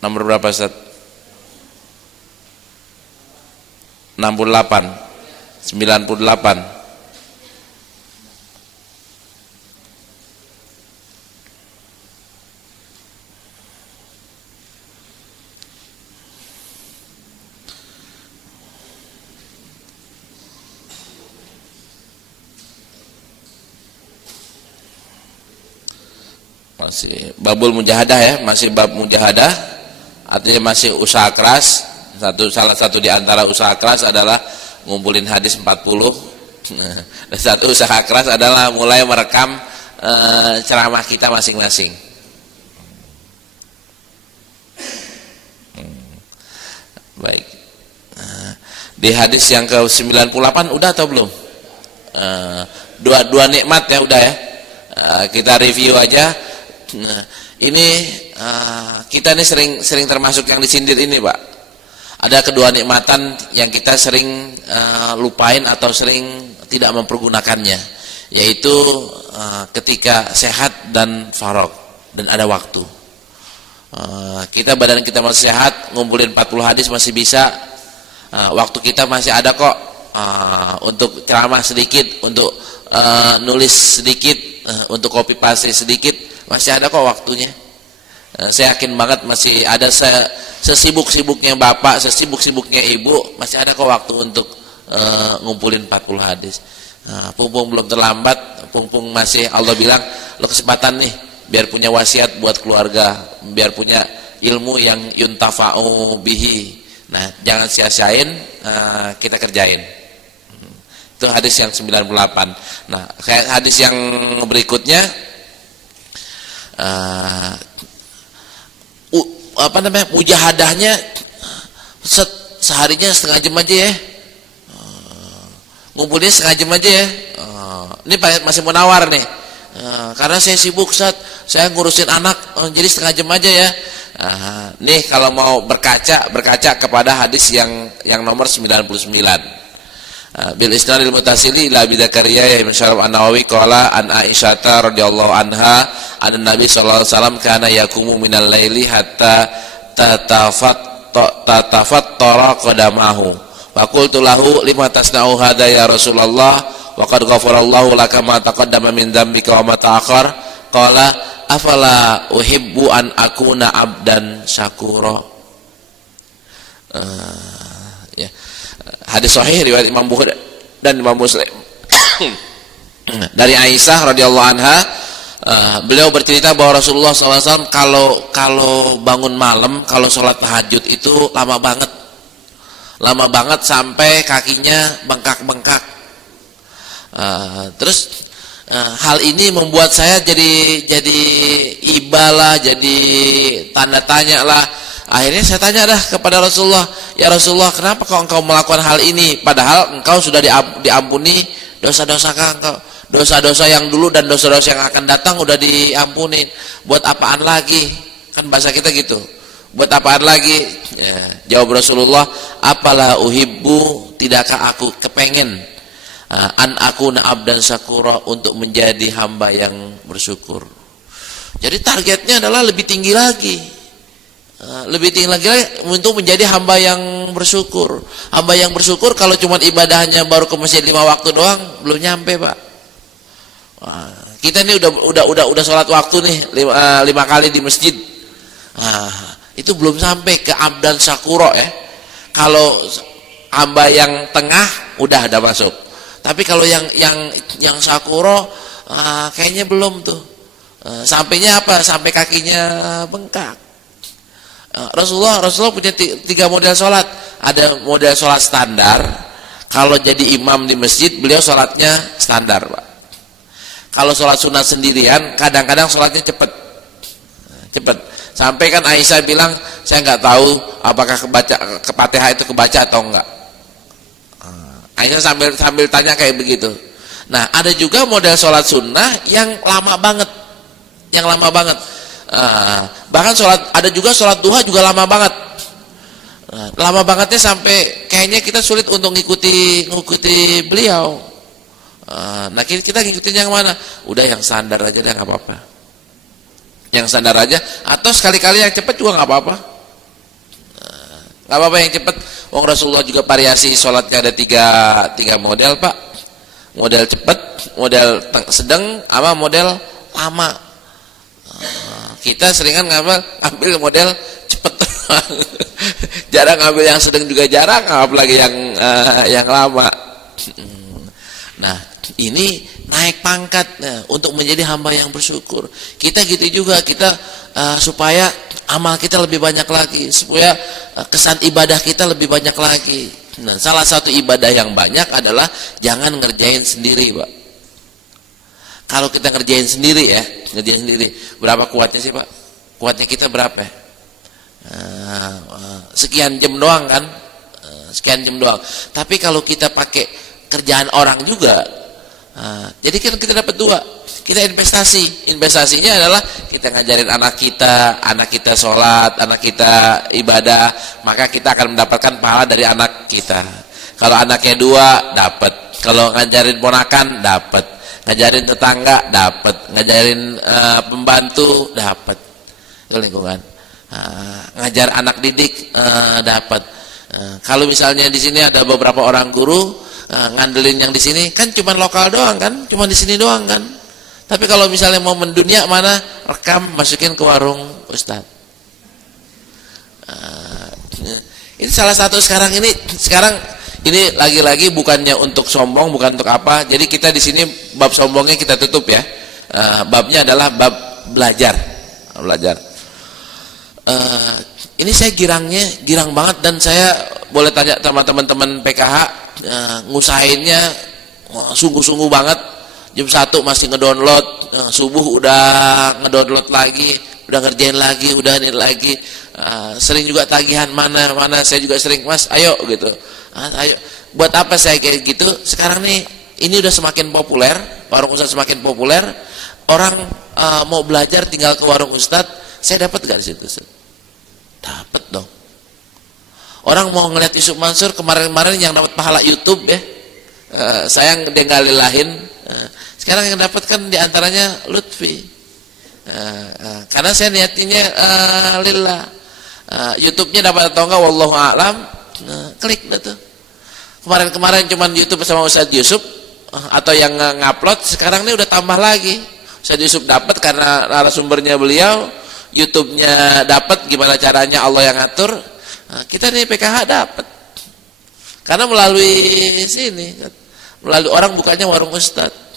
Nomor berapa Ustaz? 68, 98. Masih babul mujahadah ya, masih bab mujahadah, artinya masih usaha keras. Salah satu di antara usaha keras adalah ngumpulin hadis 40. Dan satu usaha keras adalah mulai merekam ceramah kita masing-masing. Baik. Di hadis yang ke-98 udah atau belum? Dua nikmat ya udah ya. Kita review aja. Nah, ini kita nih sering termasuk yang disindir ini, Pak. Ada kedua nikmatan yang kita sering lupain atau sering tidak mempergunakannya, yaitu ketika sehat dan faragh dan ada waktu. Kita badan kita masih sehat, ngumpulin 40 hadis masih bisa. Waktu kita masih ada kok untuk ceramah sedikit, untuk nulis sedikit, untuk copy paste sedikit, masih ada kok waktunya. Saya yakin banget masih ada, sesibuk-sibuknya bapak, sesibuk-sibuknya ibu, masih ada kok waktu untuk ngumpulin 40 hadis. Pung belum terlambat, pung masih, Allah bilang lo kesempatan nih biar punya wasiat buat keluarga, biar punya ilmu yang yuntafa'u bihi. Nah, jangan sia-siain, kita kerjain. Itu hadis yang 98. Nah, hadis yang berikutnya mujahadahnya seharinya setengah jam aja ya, ngumpulnya setengah jam aja ya. Ini masih menawar nih, karena saya sibuk Ustaz, saya ngurusin anak, jadi setengah jam aja ya. Nih kalau mau berkaca kepada hadis yang nomor 99. Bil isnadil mutasili ila Abi Dzakaria ya Syaraf An-Nawawi qala an Aisyah radhiyallahu anha an Nabi sallallahu alaihi wasallam kana yaqumu minal laili hatta tatafattara qadamahu wa qultu lahu lima tasna'u hadza ya Rasulullah wa qad ghafarallahu laka ma taqaddama min dzambika wa ma ta'akhkhar qala afala uhibbu an akuna abdan syakura. Ya. Hadis sahih riwayat Imam Bukhari dan Imam Muslim. Dari Aisyah radhiyallahu anha, beliau bercerita bahwa Rasulullah SAW kalau bangun malam, kalau sholat tahajud itu lama banget sampai kakinya bengkak-bengkak. Terus hal ini membuat saya jadi ibalah, jadi tanda tanya lah. Akhirnya saya tanya dah kepada Rasulullah, ya Rasulullah, kenapa kau engkau melakukan hal ini? Padahal engkau sudah diampuni dosa-dosa engkau, dosa-dosa yang dulu dan dosa-dosa yang akan datang udah diampuni. Buat apaan lagi? Kan bahasa kita gitu. Buat apaan lagi? Ya, jawab Rasulullah, apalah uhibbu, tidakkah aku kepengen an akuna abdan syakura, untuk menjadi hamba yang bersyukur. Jadi targetnya adalah lebih tinggi lagi. Lebih tinggi lagi untuk menjadi hamba yang bersyukur. Hamba yang bersyukur kalau cuma ibadahnya baru ke masjid 5 waktu doang belum nyampe, Pak. Kita ini udah sholat waktu nih 5 kali di masjid. Itu belum sampai ke abdan syakuro ya. Kalau hamba yang tengah udah ada masuk. Tapi kalau yang syakuro kayaknya belum tuh. Sampainya apa? Sampai kakinya bengkak. Rasulullah punya 3 model sholat. Ada model sholat standar. Kalau jadi imam di masjid, beliau sholatnya standar, Pak. Kalau sholat sunat sendirian, kadang-kadang sholatnya cepet. Sampai kan Aisyah bilang, saya nggak tahu apakah Fatihah itu kebaca atau enggak. Aisyah sambil tanya kayak begitu. Nah, ada juga model sholat sunnah yang lama banget. Bahkan ada juga sholat duha juga lama banget. Lama bangetnya sampai kayaknya kita sulit untuk ngikuti beliau. Nah, kita ngikutin yang mana? Udah yang standar aja deh, nggak apa-apa. Yang standar aja, atau sekali-kali yang cepat juga nggak apa-apa. nggak apa-apa yang cepat. Wong Rasulullah juga variasi sholatnya ada tiga model Pak, model cepat, model sedang, sama model lama. Kita seringan ngambil model cepat. Jarang ngambil yang sedang, juga jarang, apalagi yang lama. Nah, ini naik pangkat untuk menjadi hamba yang bersyukur. Kita gitu juga, kita supaya amal kita lebih banyak lagi, supaya kesan ibadah kita lebih banyak lagi. Nah, salah satu ibadah yang banyak adalah jangan ngerjain sendiri, Pak. Kalau kita ngerjain sendiri ya, ngerjain sendiri, berapa kuatnya sih Pak? Kuatnya kita berapa ya? Sekian jam doang kan? Sekian jam doang. Tapi kalau kita pakai kerjaan orang juga, jadi kita dapat dua. Kita investasi. Investasinya adalah kita ngajarin anak kita sholat, anak kita ibadah, maka kita akan mendapatkan pahala dari anak kita. Kalau anaknya dua, dapat. Kalau ngajarin ponakan, dapat. Ngajarin tetangga, dapat. Ngajarin pembantu, dapat. Itu lingkungan. Ngajar anak didik, dapat. Kalau misalnya di sini ada beberapa orang guru ngandelin yang di sini, kan cuma lokal doang kan, cuma di sini doang kan. Tapi kalau misalnya mau mendunia, mana rekam, masukin ke warung Ustadz. Ini salah satu sekarang ini lagi-lagi bukannya untuk sombong, bukan untuk apa. Jadi kita di sini bab sombongnya kita tutup ya. Babnya adalah bab belajar. Ini saya girang banget, dan saya boleh tanya sama teman-teman PKH, ngusahainnya sungguh-sungguh banget. Jam 1 masih ngedownload, subuh udah ngedownload lagi, udah ngerjain lagi, udah ini lagi. Sering juga tagihan mana, saya juga sering, Mas ayo gitu. Ayo, buat apa saya kayak gitu? Sekarang nih ini udah semakin populer, warung Ustadz semakin populer. Orang mau belajar tinggal ke warung Ustadz. Saya dapat gak di situ? Dapat dong. Orang mau ngeliat Yusuf Mansur kemarin yang dapat pahala YouTube ya, saya dia nggak lilahin. Sekarang yang dapat kan diantaranya Lutfi, karena saya niatinya lillah. YouTube-nya dapat atau enggak wallahu a'lam. Klik dah tuh. Kemarin cuman YouTube sama Ustadz Yusuf atau yang ngupload, sekarang ini udah tambah lagi. Ustadz Yusuf dapat karena narasumbernya beliau, YouTube-nya dapat gimana caranya Allah yang ngatur. Kita nih PKH dapat karena melalui sini, melalui orang bukanya warung Ustadz.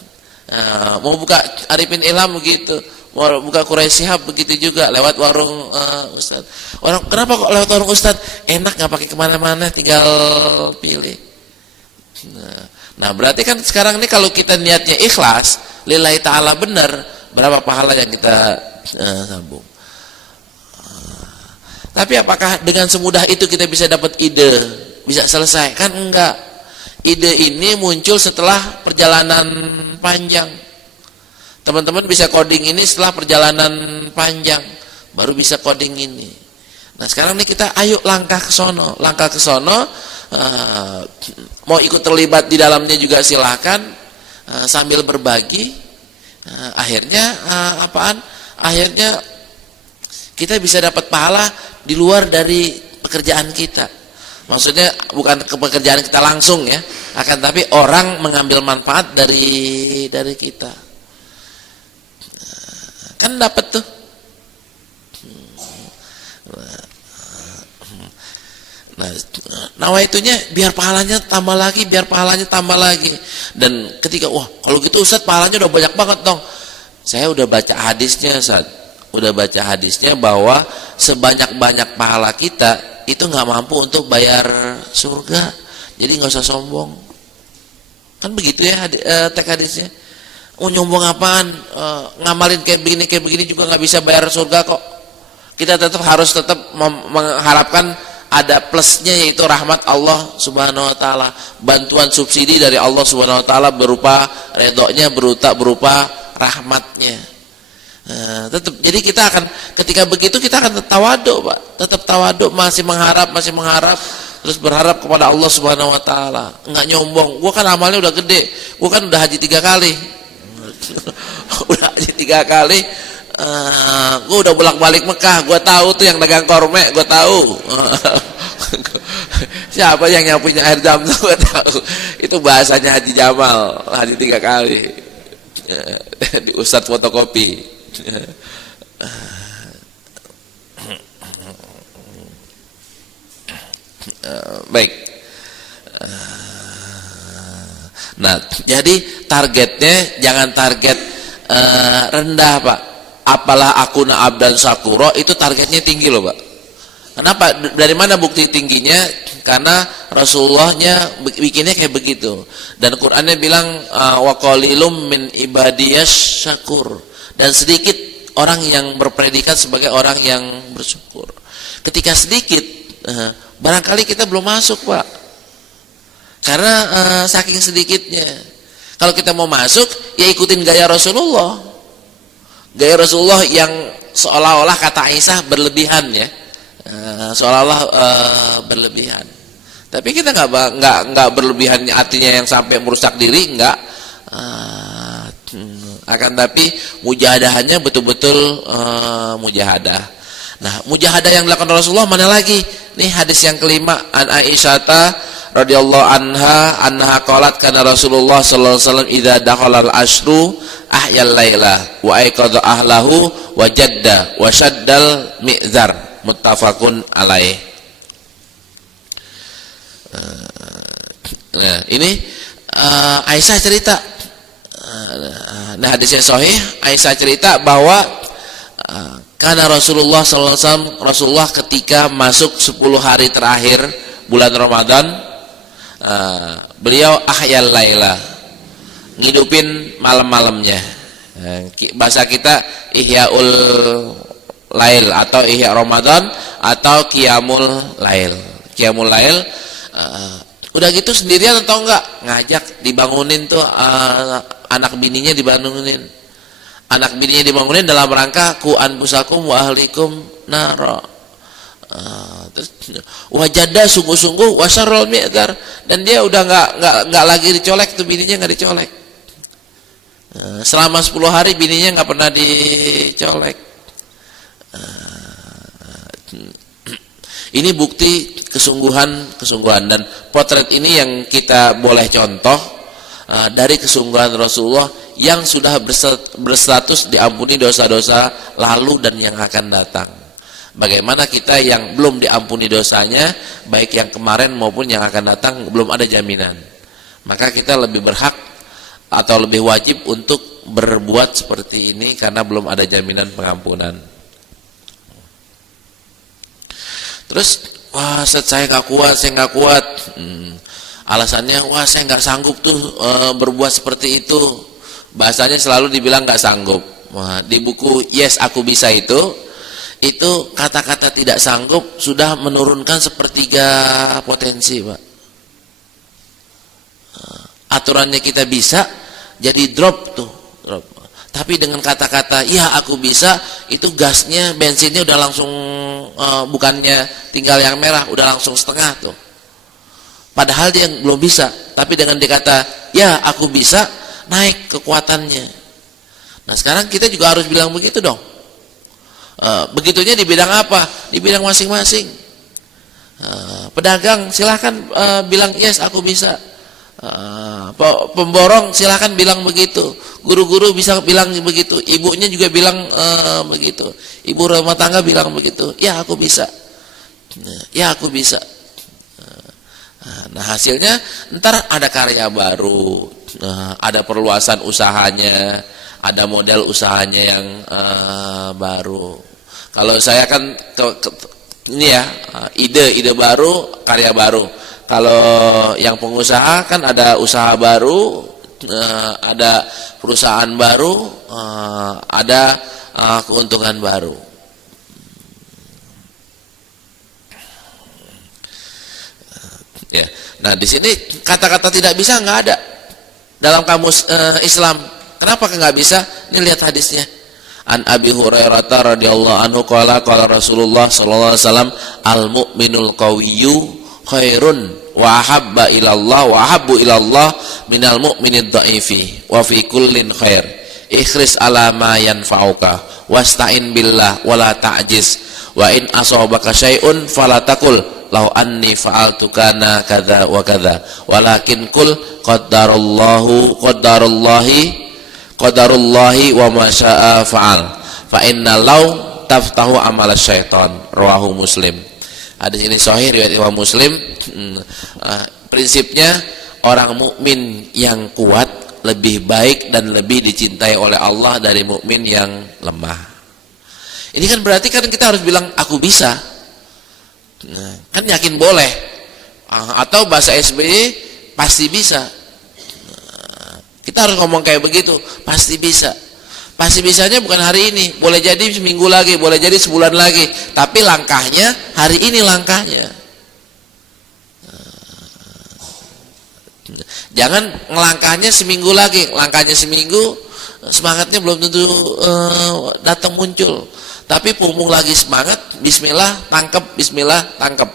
Mau buka Arifin Ilham begitu, mau buka Quraisy Shihab begitu juga lewat warung Ustadz. Orang kenapa kok lewat warung Ustadz? Enak, nggak pakai kemana-mana, tinggal pilih. Nah berarti kan sekarang ini kalau kita niatnya ikhlas lillahi ta'ala benar, berapa pahala yang kita sambung. Tapi apakah dengan semudah itu kita bisa dapat ide, bisa selesai? Kan enggak. Ide ini muncul setelah perjalanan panjang. Teman-teman bisa coding ini setelah perjalanan panjang, baru bisa coding ini. Nah sekarang nih kita ayo langkah ke sono, mau ikut terlibat di dalamnya juga silahkan, sambil berbagi. Akhirnya akhirnya kita bisa dapat pahala di luar dari pekerjaan kita. Maksudnya bukan ke pekerjaan kita langsung ya, akan tapi orang mengambil manfaat dari kita. Kan dapat tuh. Nah, nawaitunya biar pahalanya tambah lagi, Dan ketika kalau gitu Ustadz pahalanya udah banyak banget dong. Saya udah baca hadisnya, bahwa sebanyak-banyak pahala kita itu nggak mampu untuk bayar surga. Jadi nggak usah sombong. Kan begitu ya teks hadisnya. Nyombong apaan? Ngamalin kayak begini juga nggak bisa bayar surga kok. Kita harus mengharapkan ada plusnya, yaitu rahmat Allah Subhanahu wa taala, bantuan subsidi dari Allah Subhanahu wa taala berupa redoknya, berupa rahmatnya. Tetap, jadi kita akan ketika begitu kita akan tawaduk, Pak. Tetap tawaduk, masih mengharap, terus berharap kepada Allah Subhanahu wa taala. Enggak nyombong. Gua kan amalnya udah gede. Gua kan udah haji 3 kali. Udah haji 3 kali. Gua udah bolak-balik Mekah. Gua tahu tuh yang dagang kormek, gua tahu. Siapa yang nyapunya air Zam-Zam nggak tahu. Itu bahasanya Haji Jamal, Haji 3 kali. Di Ustadz fotokopi. Baik. Nah, jadi targetnya jangan target rendah, Pak. Apalah akuna abdan syakuro, itu targetnya tinggi loh, Pak. Kenapa? Dari mana bukti tingginya? Karena Rasulullahnya bikinnya kayak begitu. Dan Qur'annya bilang wa qalilum min ibadiyas syakur. Dan sedikit orang yang berpredikat sebagai orang yang bersyukur. Ketika sedikit, barangkali kita belum masuk, Pak. Karena saking sedikitnya. Kalau kita mau masuk, ya ikutin gaya Rasulullah. Gaya Rasulullah yang seolah-olah kata Aisyah berlebihan ya. Seolah-olah berlebihan. Tapi kita nggak berlebihan artinya yang sampai merusak diri, nggak. Akan tapi mujahadahannya betul-betul mujahadah. Nah, mujahadah yang dilakukan Rasulullah mana lagi? Nih hadis yang kelima, an Aisyata radhiyallahu anha qalat kana Rasulullah sallallahu alaihi wasallam idza dakhala al-ashru ahyal laila wa ayqadha ahlahu wa jadda wa shaddal mi'zar, muttafaqun alaih. Nah, ini Aisyah cerita. Nah, hadisnya sahih. Aisyah cerita bahwa karena Rasulullah sallallahu alaihi wasallam, Rasulullah ketika masuk 10 hari terakhir bulan Ramadan, beliau ahyal laila, ngidupin malam-malamnya. Bahasa kita ihyaul lail atau ihya Ramadan atau qiyamul lail. Qiyamul lail, udah gitu sendirian atau enggak? Ngajak dibangunin tuh anak bininya dibangunin. Anak bininya dibangunin dalam rangka ku anfusakum wa ahlikum naro. Terus wajada sungguh-sungguh wasarul mi'dar, dan dia udah nggak lagi dicolek tuh, bininya nggak dicolek. Selama 10 hari bininya nggak pernah dicolek. Ini bukti kesungguhan dan potret ini yang kita boleh contoh dari kesungguhan Rasulullah yang sudah berstatus diampuni dosa-dosa lalu dan yang akan datang. Bagaimana kita yang belum diampuni dosanya, baik yang kemarin maupun yang akan datang, belum ada jaminan. Maka kita lebih berhak atau lebih wajib untuk berbuat seperti ini karena belum ada jaminan pengampunan. Terus, wah saya nggak kuat. Alasannya, wah saya nggak sanggup tuh berbuat seperti itu. Bahasanya selalu dibilang nggak sanggup. Wah, di buku Yes Aku Bisa itu kata-kata tidak sanggup sudah menurunkan sepertiga potensi, Pak. Aturannya kita bisa, jadi drop. Tapi dengan kata-kata ya aku bisa, itu gasnya, bensinnya udah langsung bukannya tinggal yang merah, udah langsung setengah tuh. Padahal dia belum bisa, tapi dengan dikata ya aku bisa, naik kekuatannya. Nah sekarang kita juga harus bilang begitu dong. Begitunya di bidang apa? Di bidang masing-masing. Pedagang silahkan bilang yes aku bisa. Pemborong silahkan bilang begitu. Guru-guru bisa bilang begitu. Ibunya juga bilang begitu. Ibu rumah tangga bilang begitu. Ya aku bisa. Ya aku bisa. Nah hasilnya ntar ada karya baru, ada perluasan usahanya, ada model usahanya yang baru. Kalau saya kan ini ya, ide baru, karya baru. Kalau yang pengusaha kan ada usaha baru, ada perusahaan baru, ada keuntungan baru. Ya. Nah di sini kata-kata tidak bisa nggak ada dalam kamus Islam. Kenapa nggak bisa? Ini lihat hadisnya. An Abi Hurairah radhiyallahu anhu qala Rasulullah sallallahu alaihi wasallam al mu'minul qawiyyu khairun wa habba ilallah wa habbu ilallah minal mu'minid dha'ifi wa fi kullin khair ikhris ala ma yanfa'uka wasta'in billah wala ta'jiz wa in asabaka syai'un fala taqul lau anni fa'altu kana kadza wa kadza walakin qul qadarullahi wa ma syaa fa'al fa inna law taftahu amal syaitan. Rawahu Muslim. Hadis ini sahih riwayat Imam Muslim. Prinsipnya orang mukmin yang kuat lebih baik dan lebih dicintai oleh Allah dari mukmin yang lemah. Ini kan berarti kan kita harus bilang aku bisa. Nah, kan yakin boleh. Atau bahasa SBY pasti bisa. Nah, kita harus ngomong kayak begitu, pasti bisa. Pasti bisanya bukan hari ini, boleh jadi seminggu lagi, boleh jadi sebulan lagi, tapi langkahnya hari ini langkahnya. Jangan ngelangkahnya seminggu lagi, langkahnya seminggu, semangatnya belum tentu datang muncul. Tapi pumung lagi semangat, bismillah tangkep, bismillah tangkep.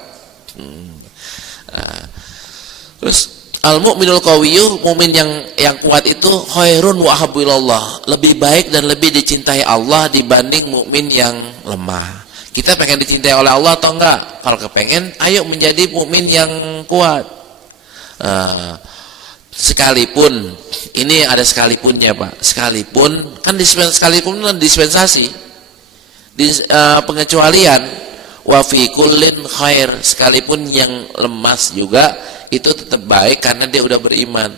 Terus al-mu'minul qawiyyu, mukmin yang kuat itu khairun wa ahabbu ilallah, lebih baik dan lebih dicintai Allah dibanding mukmin yang lemah. Kita pengen dicintai oleh Allah atau enggak? Kalau kepengen, ayo menjadi mukmin yang kuat. Sekalipun ini ada sekalipunnya Pak, sekalipun kan sekalipun kan dispensasi di pengecualian wa fi kullin khair, sekalipun yang lemas juga itu tetap baik karena dia udah beriman,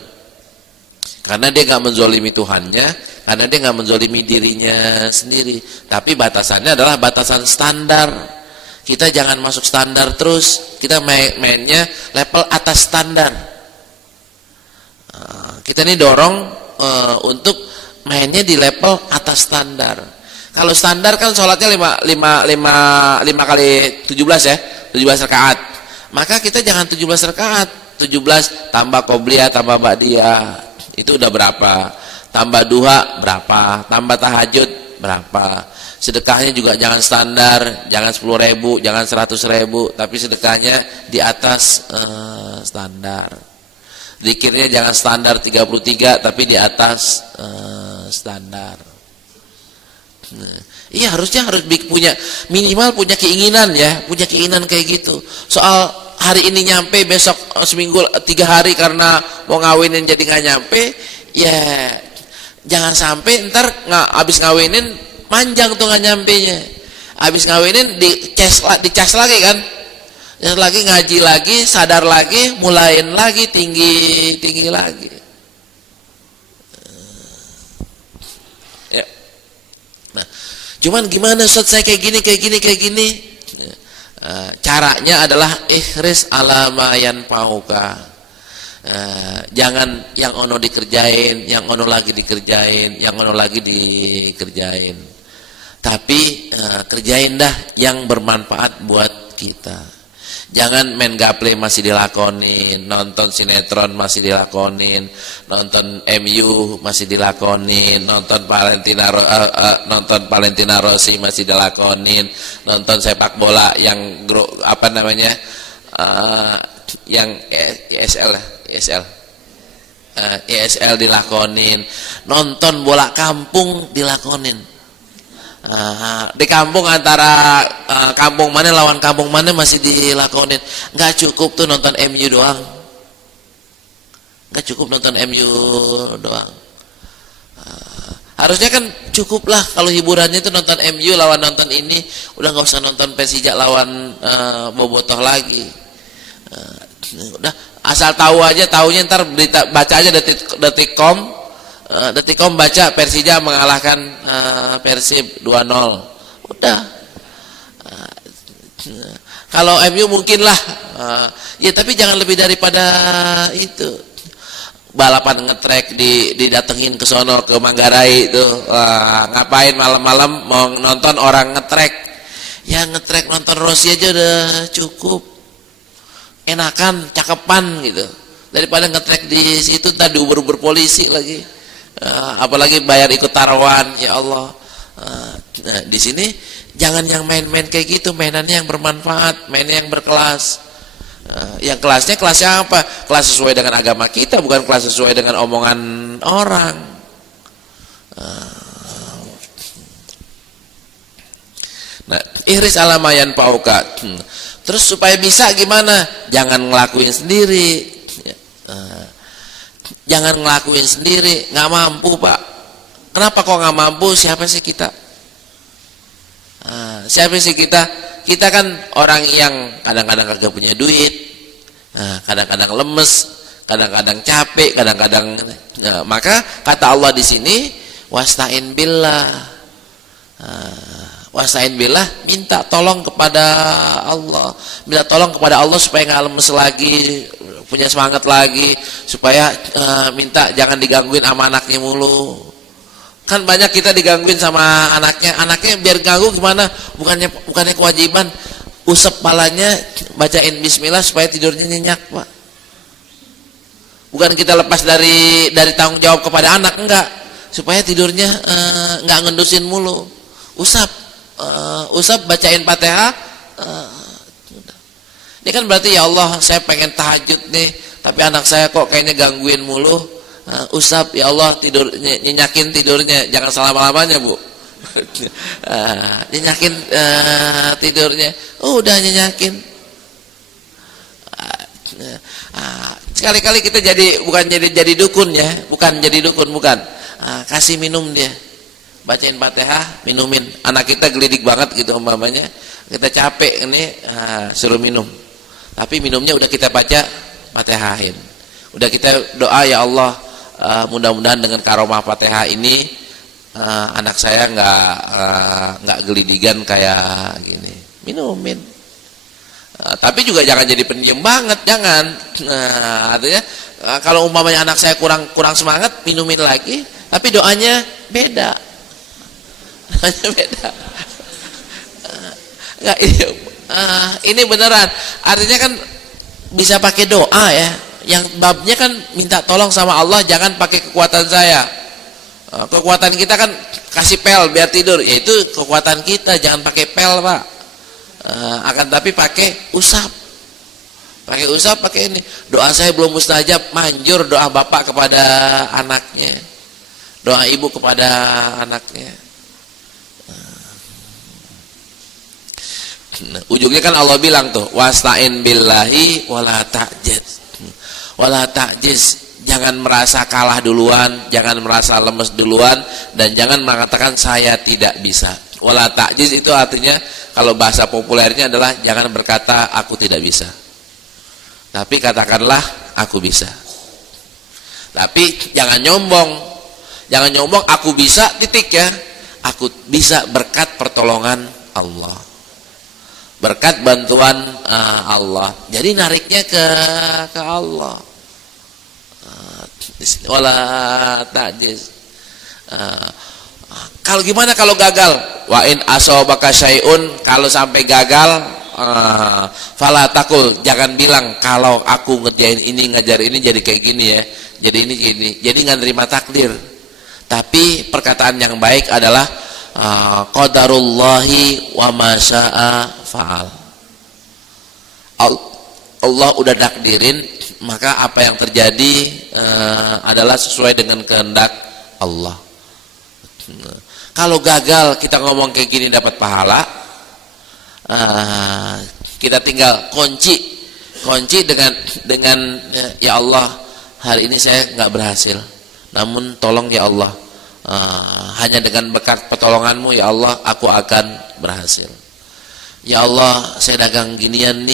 karena dia nggak menzolimi Tuhannya, karena dia nggak menzolimi dirinya sendiri. Tapi batasannya adalah batasan standar. Kita jangan masuk standar terus, kita mainnya level atas standar. Kita ini dorong untuk mainnya di level atas standar. Kalau standar kan sholatnya 5 kali 17 ya, 17 rakaat. Maka kita jangan 17 rakaat, 17 tambah qobliyah tambah ba'diyah. Itu udah berapa? Tambah duha berapa? Tambah tahajud berapa? Sedekahnya juga jangan standar, jangan 10.000, jangan 100.000, tapi sedekahnya di atas standar. Zikirnya jangan standar 33 tapi di atas standar. Iya, harusnya harus punya minimal punya keinginan ya, punya keinginan kayak gitu. Soal hari ini nyampe, besok seminggu 3 hari karena mau ngawinin jadi nggak nyampe, ya jangan sampai ntar habis ngawinin panjang tuh nggak nyampenya. Habis ngawinin dicas lagi kan. Ya, lagi ngaji lagi, sadar lagi, mulain lagi, tinggi lagi. Ya. Nah, cuman gimana Ustaz, saya kayak gini. Caranya adalah ikhris ala ma yanfa'uka. Jangan yang ono dikerjain, yang ono lagi dikerjain, yang ono lagi dikerjain. Tapi kerjain dah yang bermanfaat buat kita. Jangan main gaple masih dilakonin, nonton sinetron masih dilakonin, nonton MU masih dilakonin, nonton Valentina Rossi masih dilakonin, nonton sepak bola yang yang ESL dilakonin, nonton bola kampung dilakonin. Di kampung antara kampung mana lawan kampung mana masih dilakonin. Nggak cukup tuh nonton MU doang, nggak cukup nonton MU doang. Harusnya kan cukup lah kalau hiburannya itu nonton MU lawan nonton ini, udah nggak usah nonton Persija lawan Bobotoh lagi. Udah asal tahu aja, taunya ntar berita, baca aja detikcom baca Persija mengalahkan Persib 2-0. Udah. Kalau MU mungkin lah, ya tapi jangan lebih daripada itu. Balapan ngetrek didatengin ke sono ke Manggarai itu, ngapain malam-malam mau nonton orang ngetrek? Ya ngetrek nonton Rossi aja udah cukup, enakan, cakepan gitu. Daripada ngetrek di situ tadi diuber polisi lagi. Apalagi bayar ikut taruhan, ya Allah. Nah, di sini jangan yang main-main kayak gitu, mainannya yang bermanfaat, mainnya yang berkelas. Yang kelasnya apa? Kelas sesuai dengan agama kita, bukan kelas sesuai dengan omongan orang. Nah, ihris ala ma yanfa'uka. Terus supaya bisa gimana? Jangan ngelakuin sendiri. Jangan ngelakuin sendiri, nggak mampu Pak. Kenapa kok nggak mampu? Siapa sih kita? Siapa sih kita? Kita kan orang yang kadang-kadang kagak punya duit, kadang-kadang lemes, kadang-kadang capek, kadang-kadang. Maka kata Allah di sini, wasta'in billah. Wasta'in billah, minta tolong kepada Allah, minta tolong kepada Allah supaya nggak lemes lagi, punya semangat lagi, supaya minta jangan digangguin sama anaknya mulu. Kan banyak kita digangguin sama anaknya biar ganggu gimana? Bukannya kewajiban usap palanya, bacain bismillah supaya tidurnya nyenyak Pak. Bukan kita lepas dari tanggung jawab kepada anak, enggak, supaya tidurnya enggak ngendusin mulu. Usap bacain Fatihah. Ini kan berarti ya Allah, saya pengen tahajud nih, tapi anak saya kok kayaknya gangguin mulu. Usap ya Allah, nyenyakin tidurnya, jangan selama-lamanya Bu. Nyenyakin tidurnya. Udah nyenyakin. Sekali-kali kita bukan jadi dukun ya, bukan. Kasih minum dia, bacain Fatihah, minumin. Anak kita gelidik banget gitu umpamanya, kita capek ini, suruh minum. Tapi minumnya udah kita baca Fatihahin, udah kita doa ya Allah, mudah-mudahan dengan karomah Fatihah ini anak saya nggak gelidigan kayak gini. Minumin. Tapi juga jangan jadi pendiam banget, jangan. Artinya kalau umpamanya anak saya kurang semangat, minumin lagi, tapi doanya beda. Doanya beda. Enggak, ini beneran. Artinya kan bisa pakai doa ya. Yang babnya kan minta tolong sama Allah, jangan pakai kekuatan saya. Kekuatan kita kan kasih pel biar tidur, yaitu kekuatan kita, jangan pakai pel Pak. Akan tapi pakai usap, pakai ini. Doa saya belum mustajab, manjur doa bapak kepada anaknya, doa ibu kepada anaknya. Ujungnya kan Allah bilang tuh, wasta'in billahi wala ta'jiz. Jangan merasa kalah duluan, jangan merasa lemes duluan, dan jangan mengatakan saya tidak bisa. Wala ta'jiz itu artinya, kalau bahasa populernya adalah jangan berkata aku tidak bisa, tapi katakanlah aku bisa. Tapi jangan nyombong aku bisa titik ya. Aku bisa berkat pertolongan Allah, berkat bantuan Allah. Jadi nariknya ke Allah. Wala ta'jiz. Kalau gimana kalau gagal? Wa in asobaka syai'un, kalau sampai gagal, fala takul, jangan bilang kalau aku ngerjain ini, ngajar ini jadi kayak gini ya, jadi ini gini. Jadi nggak nerima takdir. Tapi perkataan yang baik adalah qadarullahi wa ma syaa fa'al. Allah udah takdirin, maka apa yang terjadi adalah sesuai dengan kehendak Allah. Kalau gagal kita ngomong kayak gini dapat pahala, kita tinggal kunci dengan ya Allah, hari ini saya nggak berhasil, namun tolong ya Allah, hanya dengan berkat pertolonganmu ya Allah aku akan berhasil. Ya Allah, saya dagang ginian,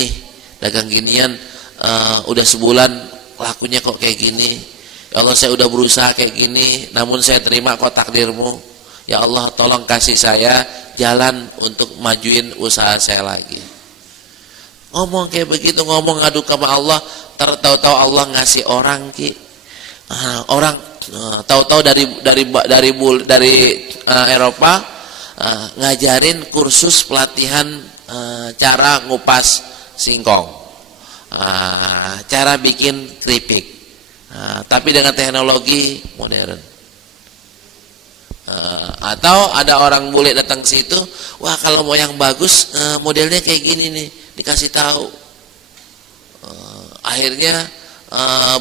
udah sebulan lakunya kok kayak gini. Ya Allah, saya udah berusaha kayak gini, namun saya terima kok takdirmu. Ya Allah, tolong kasih saya jalan untuk majuin usaha saya lagi. Ngomong kayak begitu, ngomong ngadu sama Allah, tahu-tahu Allah ngasih orang orang tahu-tahu dari Eropa, ngajarin kursus pelatihan cara ngupas singkong, cara bikin keripik, tapi dengan teknologi modern. Atau ada orang bule datang ke situ, wah kalau mau yang bagus modelnya kayak gini nih, dikasih tahu, akhirnya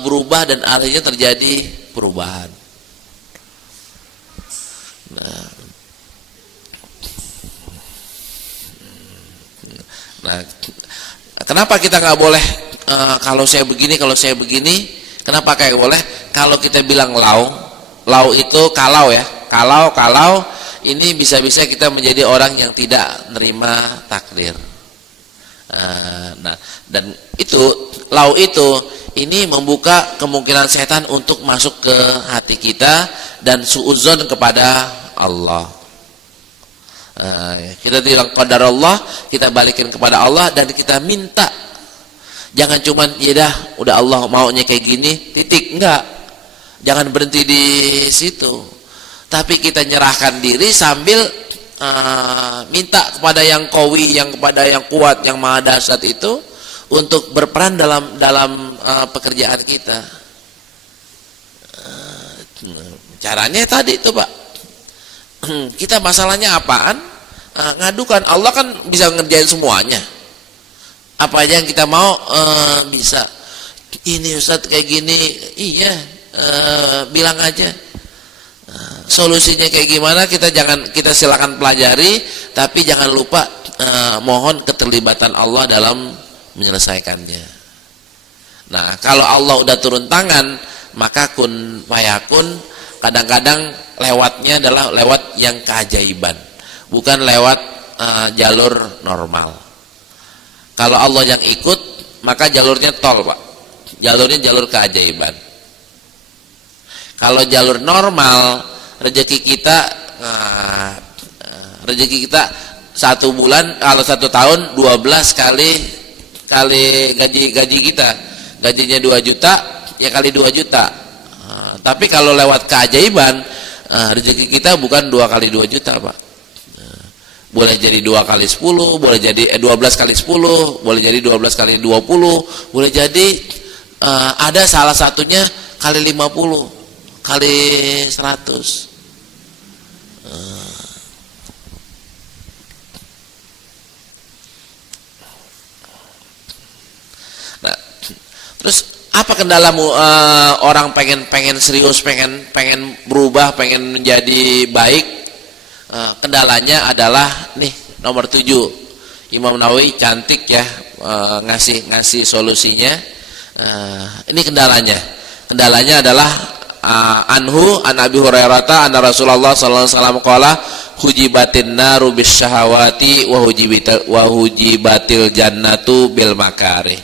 berubah dan akhirnya terjadi perubahan. Nah, Nah, kenapa kita nggak boleh kalau saya begini, kalau saya begini? Kenapa kayak boleh? Kalau kita bilang lau itu kalau ya, kalau ini bisa-bisa kita menjadi orang yang tidak nerima takdir. Nah, dan itu lau itu ini membuka kemungkinan setan untuk masuk ke hati kita dan suudzon kepada Allah. Kita bilang qadarullah, kita balikin kepada Allah dan kita minta. Jangan cuman ya dah udah Allah maunya kayak gini titik, enggak. Jangan berhenti di situ. Tapi kita nyerahkan diri sambil minta kepada yang qawi, yang kepada yang kuat, yang maha dahsyat itu untuk berperan dalam pekerjaan kita. Caranya tadi itu, Pak. Kita masalahnya apaan? Ngadukan. Allah kan bisa ngerjain semuanya. Apa aja yang kita mau bisa. Ini Ustadz kayak gini, iya, bilang aja. Solusinya kayak gimana kita silakan pelajari, tapi jangan lupa mohon keterlibatan Allah dalam menyelesaikannya. Nah, kalau Allah udah turun tangan, maka kun fayakun. Kadang-kadang lewatnya adalah lewat yang keajaiban, bukan lewat jalur normal. Kalau Allah yang ikut, maka jalurnya tol, Pak. Jalurnya jalur keajaiban. Kalau jalur normal, rezeki kita 1 bulan, kalau 1 tahun 12 kali gaji kita. Gajinya 2 juta, ya kali 2 juta. Tapi kalau lewat keajaiban, rezeki kita bukan 2 kali 2 juta, Pak. Boleh jadi 2 kali 10, boleh jadi 12 kali 10, boleh jadi 12 kali 20, boleh jadi ada salah satunya kali 50, kali 100. Nah, terus apa kendalamu orang pengen serius, pengen berubah, pengen menjadi baik? Kendalanya adalah nih nomor 7. Imam Nawawi cantik ya ngasih solusinya. Ini kendalanya. Kendalanya adalah an Abi Hurairah anna Rasulullah sallallahu alaihi wasallam qala hujibatin naru bisyahawati wa hujibatil jannatu bil makarih.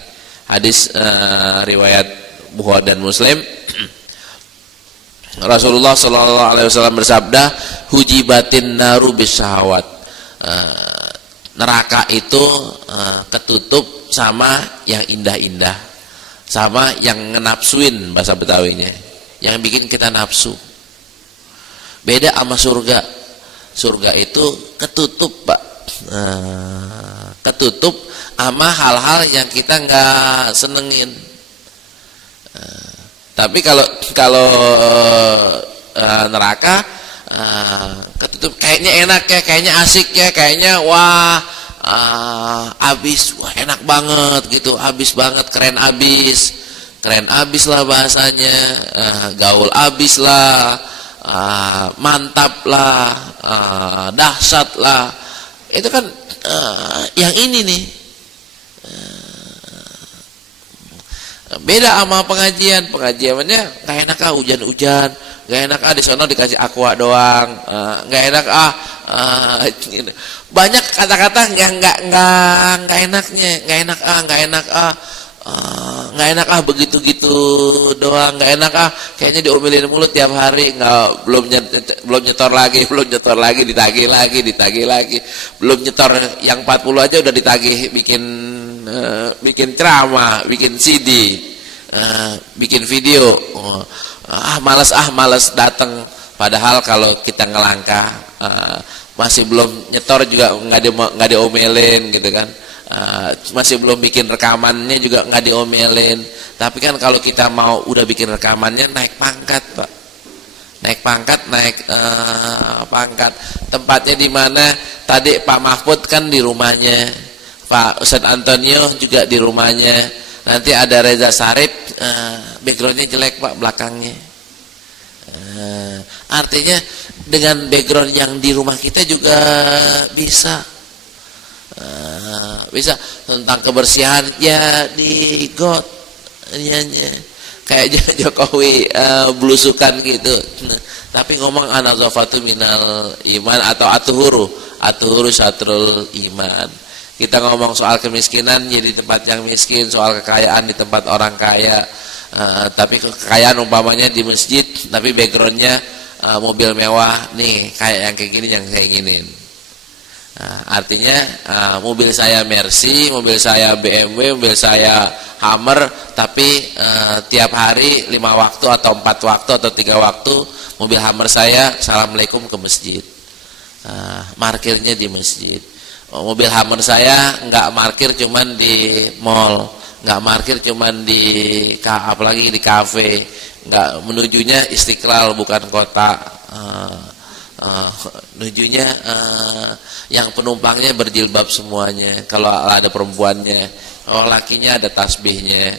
Hadis riwayat Bukhari dan Muslim. Rasulullah sallallahu alaihi wasallam bersabda, hujibatin naru bisyahawat. Neraka itu ketutup sama yang indah-indah, sama yang ngenapsuin bahasa Betawinya, yang bikin kita nafsu. Beda sama surga. Surga itu ketutup, Pak. Ketutup sama hal-hal yang kita nggak senengin. Tapi kalau neraka ketutup, kayaknya enak ya, kayaknya asik ya, kayaknya wah abis, wah enak banget gitu, abis banget, keren abis lah bahasanya, gaul abis lah, mantap lah, dahsyat lah. Itu kan yang ini nih. Beda sama pengajiannya nggak enak hujan-hujan, nggak enak di sono dikasih aqua doang, nggak enak gitu. Banyak kata-kata yang nggak enaknya, nggak enak begitu-gitu doang, nggak enak kayaknya diomelin mulut tiap hari, belum nyetor lagi ditagih lagi, belum nyetor yang 40 aja udah ditagih bikin ceramah, bikin CD, bikin video. Malas datang. Padahal kalau kita ngelangkah masih belum nyetor juga nggak diomelin gitu kan, masih belum bikin rekamannya juga nggak diomelin. Tapi kan kalau kita mau udah bikin rekamannya, naik pangkat, Pak. Naik pangkat. Tempatnya di mana? Tadi Pak Mahfud kan di rumahnya, Pak Ustadz Antonio juga di rumahnya. Nanti ada Reza Sarip, backgroundnya jelek, Pak, belakangnya. Artinya dengan background yang di rumah kita juga bisa. Bisa tentang kebersihan ya di got kayak Jokowi belusukan gitu. Tapi ngomong anazafatu minal iman atau atuhuru syatrul iman. Kita ngomong soal kemiskinan ya di tempat yang miskin, soal kekayaan di tempat orang kaya. Tapi kekayaan umpamanya di masjid, tapi backgroundnya mobil mewah nih, kayak yang kayak gini yang saya inginin. Artinya mobil saya Mercy, mobil saya BMW, mobil saya Hummer, tapi tiap hari 5 waktu atau 4 waktu atau 3 waktu mobil Hummer saya assalamualaikum ke masjid, markirnya di masjid. Mobil Hummer saya nggak markir cuman di mall, nggak markir cuman di apalagi di kafe, nggak, menujunya Istiqlal bukan kota. Nujunya yang penumpangnya berjilbab semuanya, kalau ada perempuannya, kalau lakinya ada tasbihnya,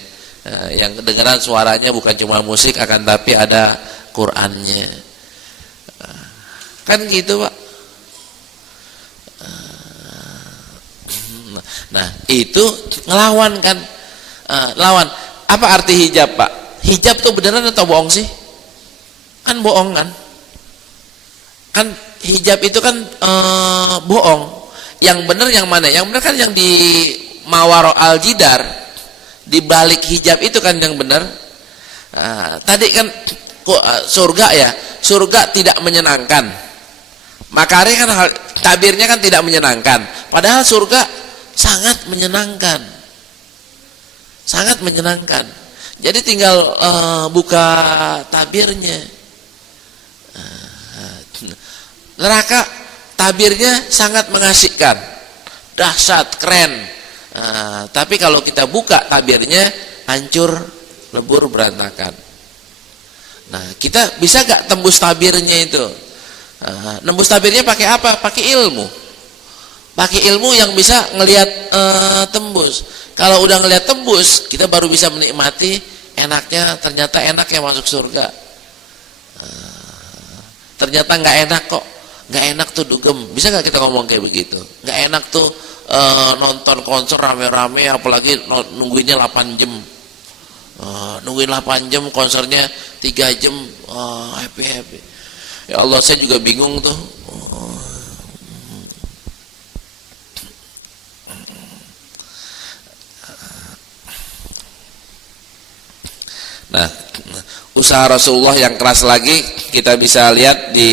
yang kedengaran suaranya bukan cuma musik akan tapi ada Qur'annya, kan gitu Pak. Nah itu ngelawan kan, lawan. Apa arti hijab Pak? Hijab tuh beneran atau bohong sih? Kan bohong kan? Kan hijab itu kan bohong. Yang benar yang mana? Yang benar kan yang di mawaro al-jidar, di balik hijab itu kan yang benar. Tadi kan surga ya, surga tidak menyenangkan. Makanya kan tabirnya kan tidak menyenangkan. Padahal surga sangat menyenangkan. Sangat menyenangkan. Jadi tinggal buka tabirnya. Neraka tabirnya sangat mengasihkan, dahsyat, keren. Tapi kalau kita buka tabirnya hancur, lebur, berantakan. Nah, kita bisa gak tembus tabirnya itu? Nembus tabirnya pakai apa? Pakai ilmu. Pakai ilmu yang bisa ngelihat tembus. Kalau udah ngelihat tembus, kita baru bisa menikmati enaknya. Ternyata enak ya masuk surga. Ternyata nggak enak kok. Nggak enak tuh dugem. Bisa nggak kita ngomong kayak begitu? Nggak enak tuh nonton konser rame-rame, apalagi nungguinnya 8 jam. Nungguin 8 jam, konsernya 3 jam, happy. Ya Allah, saya juga bingung tuh. Nah, usaha Rasulullah yang keras lagi kita bisa lihat di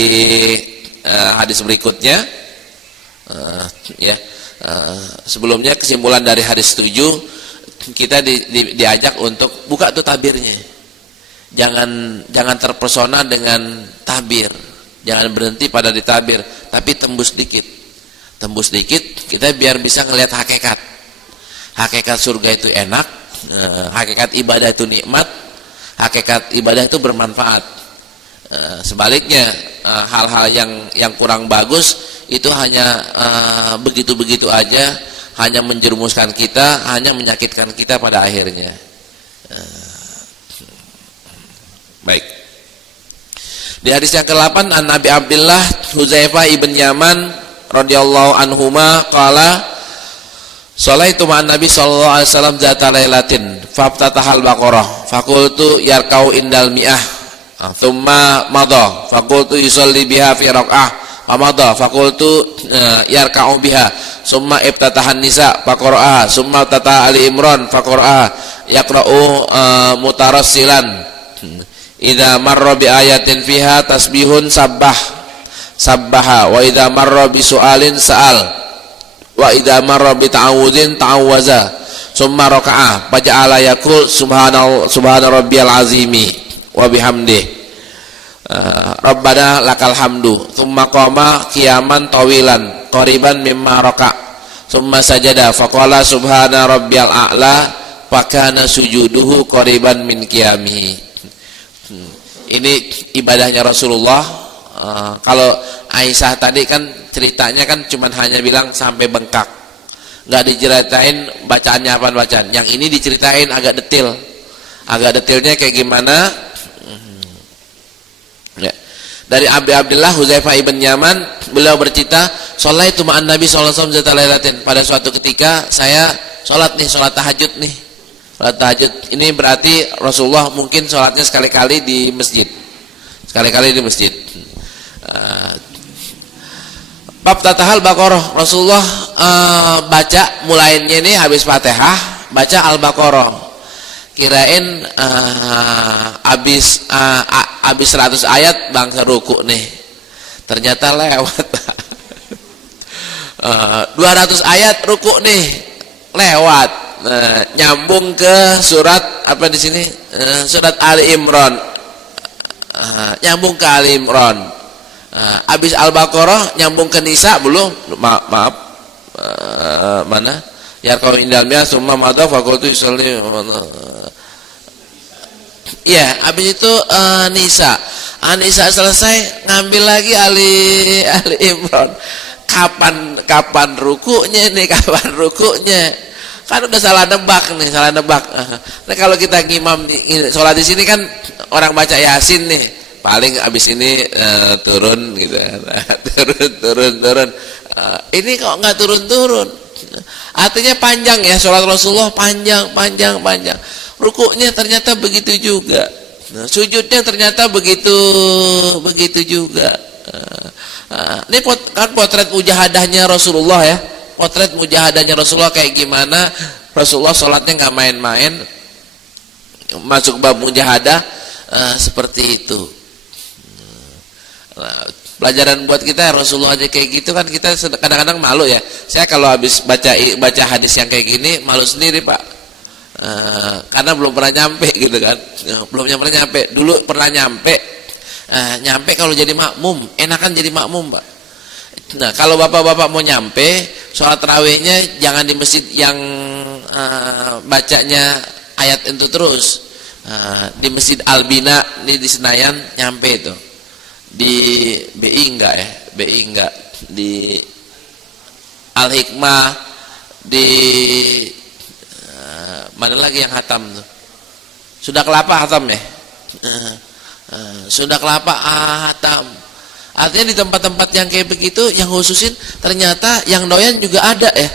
hadis berikutnya. Sebelumnya kesimpulan dari hadis 7, kita diajak untuk buka tuh tabirnya. Jangan terpesona dengan tabir, jangan berhenti pada di tabir, tapi tembus dikit kita biar bisa ngelihat hakikat surga itu enak, hakikat ibadah itu nikmat, hakikat ibadah itu bermanfaat. Sebaliknya hal-hal yang kurang bagus itu hanya begitu-begitu aja, hanya menjerumuskan kita, hanya menyakitkan kita pada akhirnya. Baik. Di hadis yang ke-8, an Nabi Abdullah Huzaifah ibn Yaman radhiyallahu anhuma qala Shalaitu ma'an Nabi sallallahu alaihi wasallam zata lailatin faftatahal baqarah faqultu yarkau indal mi'ah thumma madha faqultu yusalli biha fi raq'ah famadha faqultu yarka'u biha summa iftatahan nisa faqara'a summa tata ali imran faqara'a yaqra'u mutarassilan idza marra bi ayatin fiha tasbihun sabbaha wa idza marra bi su'alin sa'al wa idza marra bi ta'awudzin ta'awwaza summa raka'ah faja'ala yaqul subhana rabbiyal azimi wa bihamdih rabbana lakal hamdu thumma qama qiyaman tawilan qariban mimma raka' thumma sajada faqala subhana rabbiyal a'la fa kana sujuduhu qariban min qiyamihi. Ini ibadahnya Rasulullah. Kalau Aisyah tadi kan ceritanya kan cuman hanya bilang sampai bengkak, nggak diceritain bacaannya apa bacaan. Yang ini diceritain agak detailnya kayak gimana ya. Dari Abi Abdullah Huzaifah ibn Yaman, beliau bercerita, "Sholaitu ma'an Nabi sallallahu alaihi wasallam zata lailatin." Pada suatu ketika saya sholat tahajud nih. Sholat tahajud ini berarti Rasulullah mungkin sholatnya sekali-kali di masjid. Sekali-kali di masjid. Bab Tatahal Baqarah, Rasulullah baca mulainya ini habis Fatihah, baca Al-Baqarah. Kirain habis 100 ayat bangsa ruku nih, ternyata lewat. 200 ayat ruku nih lewat, nyambung ke surat apa di sini, surat Ali Imran, nyambung ke Ali Imran. Habis Al-Baqarah nyambung ke Nisa belum, maaf, mana ya kau indalnya semua mata fakultu isolasi. Ya, habis itu Nisa selesai, ngambil lagi Ali Imran. Kapan rukunya nih, kapan rukunya? Kan udah salah nebak nih, salah nebak. Nah, kalau kita ngimam sholat di sini kan orang baca Yasin nih, paling habis ini turun gitu. turun. Ini kok nggak turun. Artinya panjang ya, sholat Rasulullah panjang. Rukuknya ternyata begitu juga. Nah, sujudnya ternyata begitu juga. Ini kan potret mujahadahnya Rasulullah ya. Potret mujahadahnya Rasulullah kayak gimana? Rasulullah sholatnya nggak main-main. Masuk bab mujahadah seperti itu. Nah, pelajaran buat kita, Rasulullah aja kayak gitu kan, kita kadang-kadang malu ya. Saya kalau habis baca hadis yang kayak gini malu sendiri, Pak. Karena belum pernah nyampe gitu kan. Belum pernah nyampe. Dulu pernah nyampe kalau jadi makmum, enakan jadi makmum, Pak. Nah, kalau bapak-bapak mau nyampe sholat tarawihnya jangan di masjid yang bacanya ayat itu terus. Di Masjid Al-Bina ini di Senayan nyampe itu. Di BI enggak ya? BI enggak. Di Al-Hikmah, di mana lagi yang hatam tuh? Sudah Kelapa hatam ya? Sudah Kelapa hatam. Artinya di tempat-tempat yang kayak begitu, yang khususin ternyata yang doyan juga ada ya.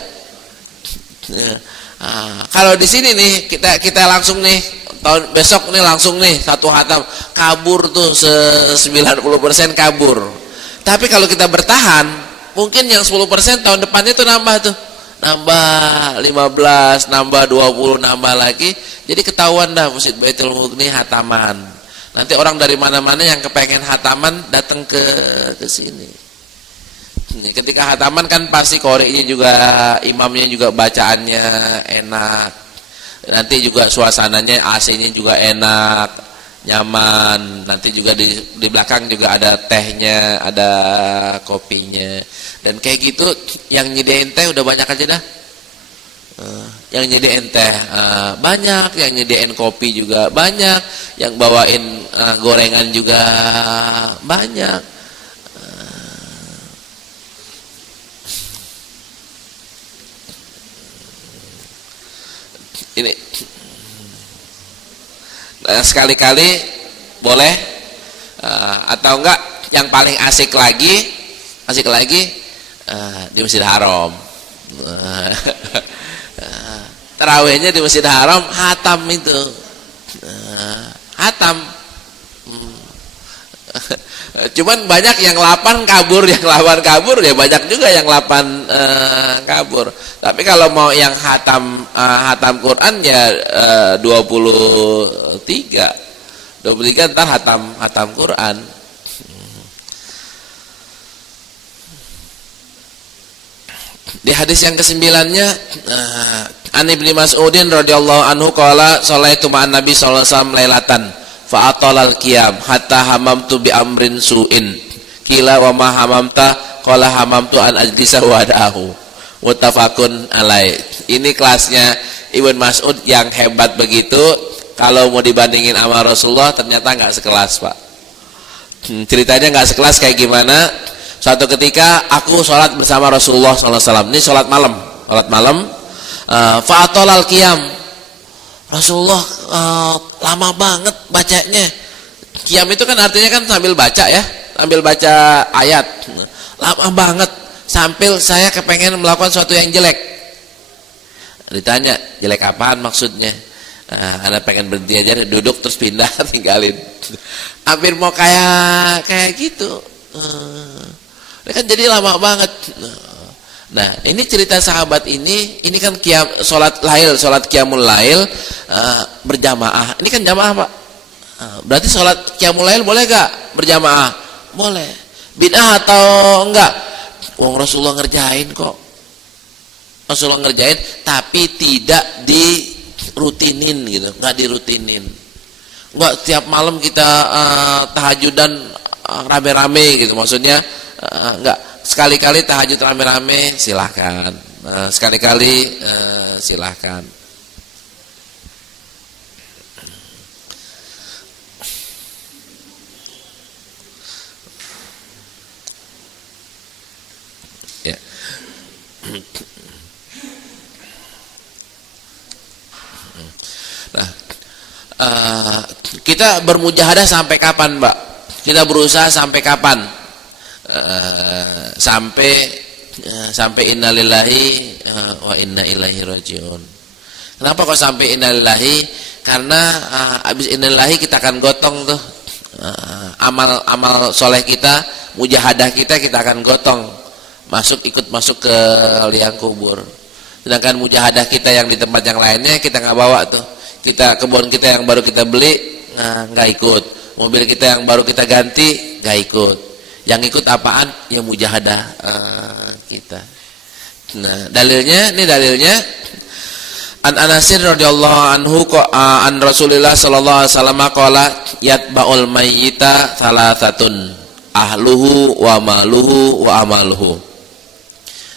Kalau di sini nih kita langsung nih tahun besok nih langsung nih satu hatam, kabur tuh 90% kabur. Tapi kalau kita bertahan, mungkin yang 10% tahun depannya tuh nambah tuh. Nambah 15, nambah 20, nambah lagi. Jadi ketahuan dah Masjid Baitul Mughni hataman. Nanti orang dari mana-mana yang kepengen hataman datang ke sini. Ketika hataman kan pasti qori'nya juga, imamnya juga bacaannya enak. Nanti juga suasananya AC-nya juga enak, nyaman. Nanti juga di belakang juga ada tehnya, ada kopinya. Dan kayak gitu yang nyediain teh udah banyak aja dah. Yang nyediain teh banyak, yang nyediain kopi juga banyak, yang bawain gorengan juga banyak. Ini sekali-kali boleh atau enggak yang paling asik lagi di Masjid Haram. Tarawihnya di Masjid Haram hatam itu. Hatam. Cuman banyak yang 8 kabur, ya banyak juga yang 8 kabur. Tapi kalau mau yang hatam Quran ya 23 ntar hatam Quran. Di hadis yang ke-9-nya An Ibnu Mas'udin radhiyallahu anhu qala sholaitu ma'an Nabi sallallahu alaihi wasallam lailatan fa atalal qiyam hatta hamamtu bi amrin su'in qila wa ma hamamta qala hamamtu an ajlisa wa'dahu muttafaqun alaih. Ini kelasnya Ibnu Mas'ud yang hebat begitu. Kalau mau dibandingin sama Rasulullah ternyata nggak sekelas, Pak. Ceritanya nggak sekelas kayak gimana? Suatu ketika aku sholat bersama Rasulullah SAW. Ini sholat malam. Fa'atolal qiyam. Rasulullah lama banget bacanya. Qiyam itu kan artinya kan sambil baca ya. sambil baca ayat. Lama banget sampai saya kepengen melakukan sesuatu yang jelek. Ditanya, jelek apaan maksudnya? Anda pengen berhenti aja, duduk terus pindah, tinggalin. Hampir mau kayak gitu. Kan jadi lama banget. Nah, ini cerita sahabat ini kan sholat qiyamul lail berjamaah. Ini kan jamaah, Pak. Berarti sholat qiyamul lail boleh gak berjamaah? Boleh. Bid'ah atau enggak? Wong Rasulullah ngerjain kok. Rasulullah ngerjain tapi tidak dirutinin gitu, enggak dirutinin. Enggak tiap malam kita tahajudan rame-rame gitu, maksudnya enggak. Sekali-kali tahajud rame-rame silahkan, sekali-kali silahkan. Ya. Nah, kita bermujahadah sampai kapan, Mbak? Kita berusaha sampai kapan? Sampai innalillahi wa inna ilaihi rajiun. Kenapa kok sampai innalillahi? Karena habis innalillahi kita akan gotong tuh amal soleh kita, mujahadah kita akan gotong ikut masuk ke liang kubur. Sedangkan mujahadah kita yang di tempat yang lainnya kita nggak bawa tuh. Kebun kita yang baru kita beli nggak ikut, mobil kita yang baru kita ganti nggak ikut. Yang ikut apaan? Ya mujahadah kita. Nah, dalilnya an Anasin radhiyallahu anhu an Rasulillah sallallahu alaihi wasallam qala yatba'ul mayyita thalathatun ahluhu wa maluhu wa amaluhu.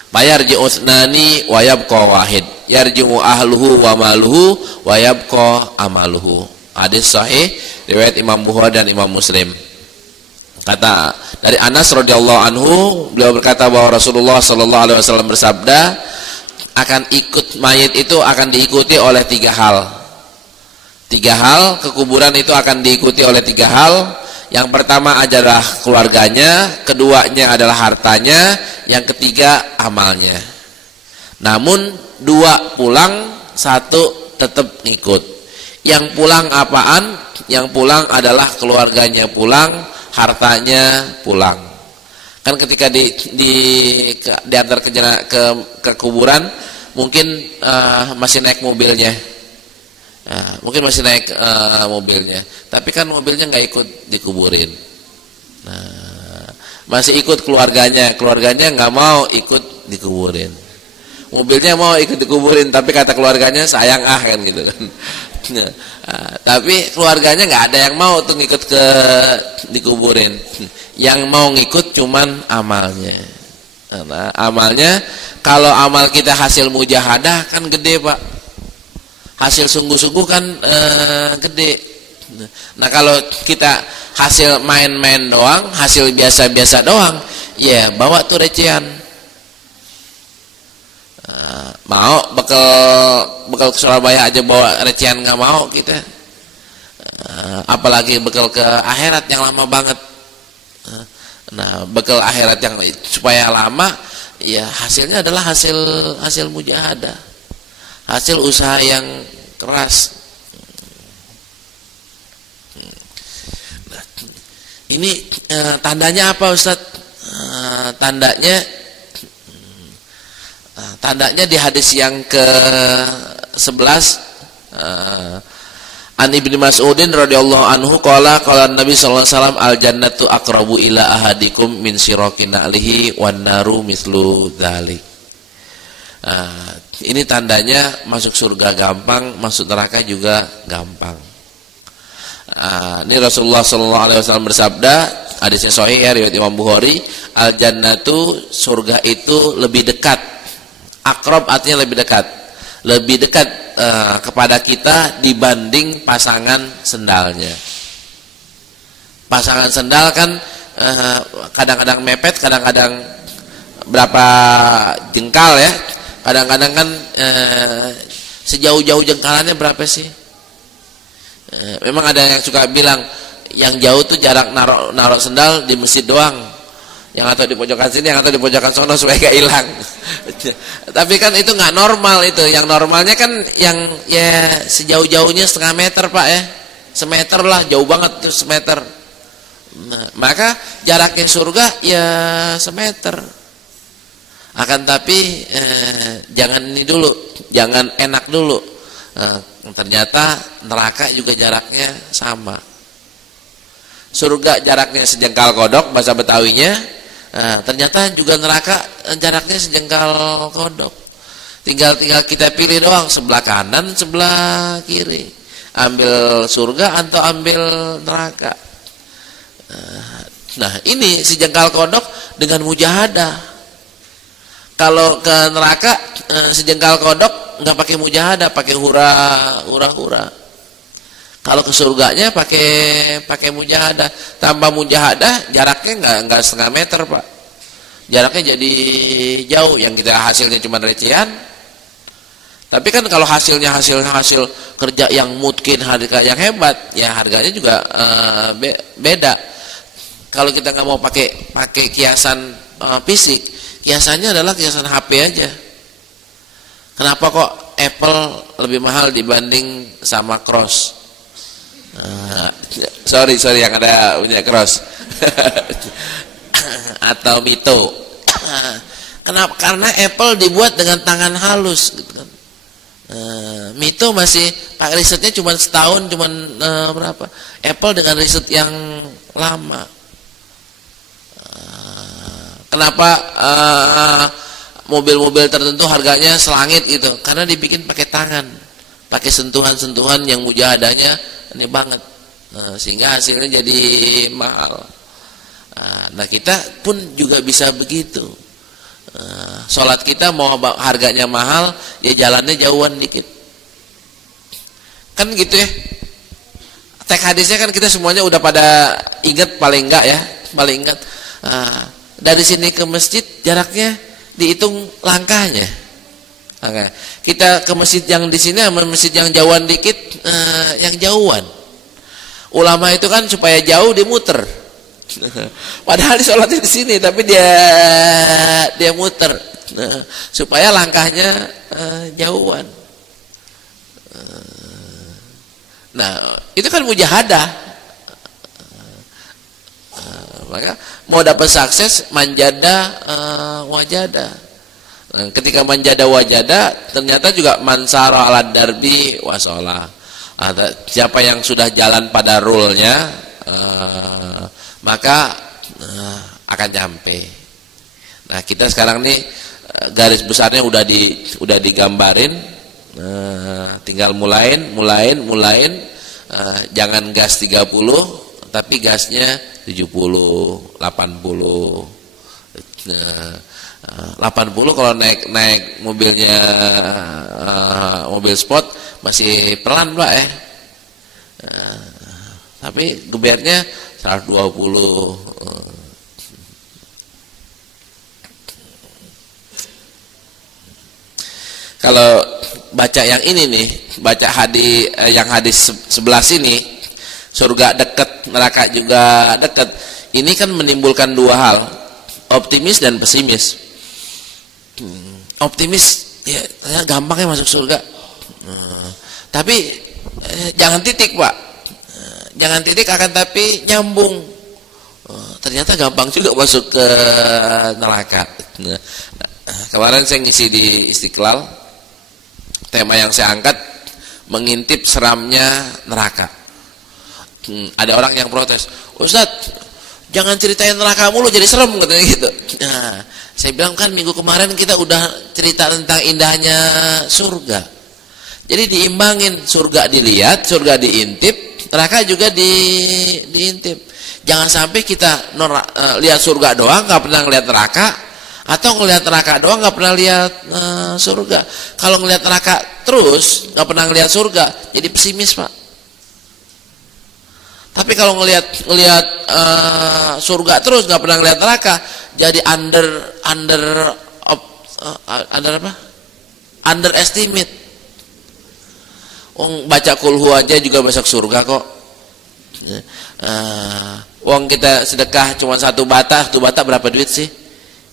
Bayarji'u tsnani wa yabqa wahid. Yarji'u ahluhu wa maluhu wa yabqa amaluhu. Hadis sahih riwayat Imam Bukhari dan Imam Muslim. Kata dari Anas radhiyallahu anhu, beliau berkata bahwa Rasulullah sallallahu alaihi wasallam bersabda, mayit itu akan diikuti oleh 3 hal. 3 hal, kekuburan itu akan diikuti oleh 3 hal. Yang pertama adalah keluarganya, keduanya adalah hartanya, yang ketiga amalnya. Namun 2 pulang, 1 tetap ngikut. Yang pulang apaan? Yang pulang adalah keluarganya pulang, hartanya pulang. Kan ketika diantar ke kuburan mungkin masih naik mobilnya. Mungkin masih naik mobilnya, tapi kan mobilnya nggak ikut dikuburin. Nah, masih ikut keluarganya nggak mau ikut dikuburin. Mobilnya mau ikut dikuburin, tapi kata keluarganya sayang kan gitu kan. Tapi keluarganya nggak ada yang mau tuh ngikut dikuburin. Yang mau ngikut cuman amalnya. Nah, amalnya, kalau amal kita hasil mujahadah kan gede, Pak. Hasil sungguh-sungguh kan gede. Nah, kalau kita hasil main-main doang, hasil biasa-biasa doang, ya bawa tuh recehan. Mau bekal ke Surabaya aja bawa recehan nggak mau kita. Apalagi bekal ke akhirat yang lama banget. Nah, bekal akhirat yang supaya lama, ya hasilnya adalah hasil mujahadah. Hasil usaha yang keras. Nah, ini tandanya apa, Ustadz? Tandanya di hadis yang ke-11 An Ibnu Mas'udin radhiyallahu anhu qala Nabi sallallahu alaihi wasallam al jannatu aqrabu ila ahadikum min syiraqin alihi wan naru mislu dzalik. Ini tandanya masuk surga gampang, masuk neraka juga gampang. Ini Rasulullah sallallahu alaihi wasallam bersabda, hadisnya sahih ya, riwayat Imam Bukhari, al jannatu, surga itu lebih dekat. Aqrab artinya lebih dekat. Lebih dekat kepada kita dibanding pasangan sendalnya. Pasangan sendal kan kadang-kadang mepet, kadang-kadang berapa jengkal ya. Kadang-kadang kan sejauh-jauh jengkalannya berapa sih? Memang ada yang suka bilang yang jauh tuh jarak naruh sendal di masjid doang, yang atau di pojokan sini, yang atau di pojokan sono supaya gak hilang. Tapi kan itu nggak normal itu. Yang normalnya kan yang ya sejauh-jauhnya setengah meter Pak ya, semeter lah, jauh banget tuh semeter. Nah, maka jaraknya surga ya semeter. Akan tapi jangan ini dulu, jangan enak dulu. Ternyata neraka juga jaraknya sama. Surga jaraknya sejengkal kodok bahasa Betawinya, ternyata juga neraka jaraknya sejengkal kodok. Tinggal kita pilih doang, sebelah kanan, sebelah kiri. Ambil surga atau ambil neraka. Nah, ini sejengkal kodok dengan mujahadah. Kalau ke neraka sejengkal kodok nggak pakai mujahadah, pakai hura-hura. Kalau ke surganya pakai mujahadah. Tanpa mujahadah jaraknya nggak setengah meter Pak. Jaraknya jadi jauh. Yang kita hasilnya cuma recehan. Tapi kan kalau hasil kerja yang mungkin harga yang hebat, ya harganya juga beda. Kalau kita nggak mau pakai kiasan fisik, kiasannya adalah kiasan HP aja. Kenapa kok Apple lebih mahal dibanding sama Cross? Sorry yang ada punya Cross atau Mito. Kenapa? Karena Apple dibuat dengan tangan halus gitu kan. Mito masih pak risetnya cuma setahun, berapa? Apple dengan riset yang lama. Kenapa mobil-mobil tertentu harganya selangit gitu? Karena dibikin pakai tangan, pakai sentuhan-sentuhan yang mujahadanya ini banget, sehingga hasilnya jadi mahal. Nah kita pun juga bisa begitu. Sholat kita mau harganya mahal, ya jalannya jauhan dikit. Kan gitu ya. Teks hadisnya kan kita semuanya udah pada ingat paling enggak ya, paling ingat. Dari sini ke masjid jaraknya dihitung langkahnya. Kita ke masjid yang di sini sama masjid yang jauhan dikit, yang jauhan. Ulama itu kan supaya jauh dia muter. Padahal sholatnya di sini, tapi dia muter, supaya langkahnya jauhan. Nah, itu kan mujahadah. Maka mau dapat sukses manjada wajada. Ketika manjada wajada, ternyata juga mansara ala darbi wasolah. Siapa yang sudah jalan pada rule-nya, maka akan nyampe. Nah, kita sekarang nih garis besarnya udah digambarin, tinggal mulain, jangan gas 30, tapi gasnya 70, 80. 80 kalau naik mobilnya mobil sport masih pelan Pak ya. Tapi gebernya 120. Kalau baca yang ini nih, baca hadis yang hadis 11 ini, surga dekat, neraka juga dekat. Ini kan menimbulkan dua hal, optimis dan pesimis. Optimis ya gampang ya masuk surga. Tapi jangan titik Pak. Jangan titik akan tapi nyambung. Ternyata gampang juga masuk ke neraka. Kemarin saya ngisi di Istiqlal, tema yang saya angkat mengintip seramnya neraka. Ada orang yang protes, Ustadz jangan ceritain neraka mulu jadi serem katanya gitu. Nah, saya bilang kan minggu kemarin kita udah cerita tentang indahnya surga. Jadi diimbangin, surga dilihat, surga diintip, neraka juga diintip. Jangan sampai kita lihat surga doang nggak pernah ngelihat neraka, atau ngelihat neraka doang nggak pernah lihat surga. Kalau ngelihat neraka terus nggak pernah ngelihat surga, jadi pesimis Pak. Tapi kalau ngelihat surga terus nggak pernah ngelihat neraka, jadi underestimate. Baca kulhu aja juga masuk surga kok. Uang kita sedekah cuma satu bata berapa duit sih?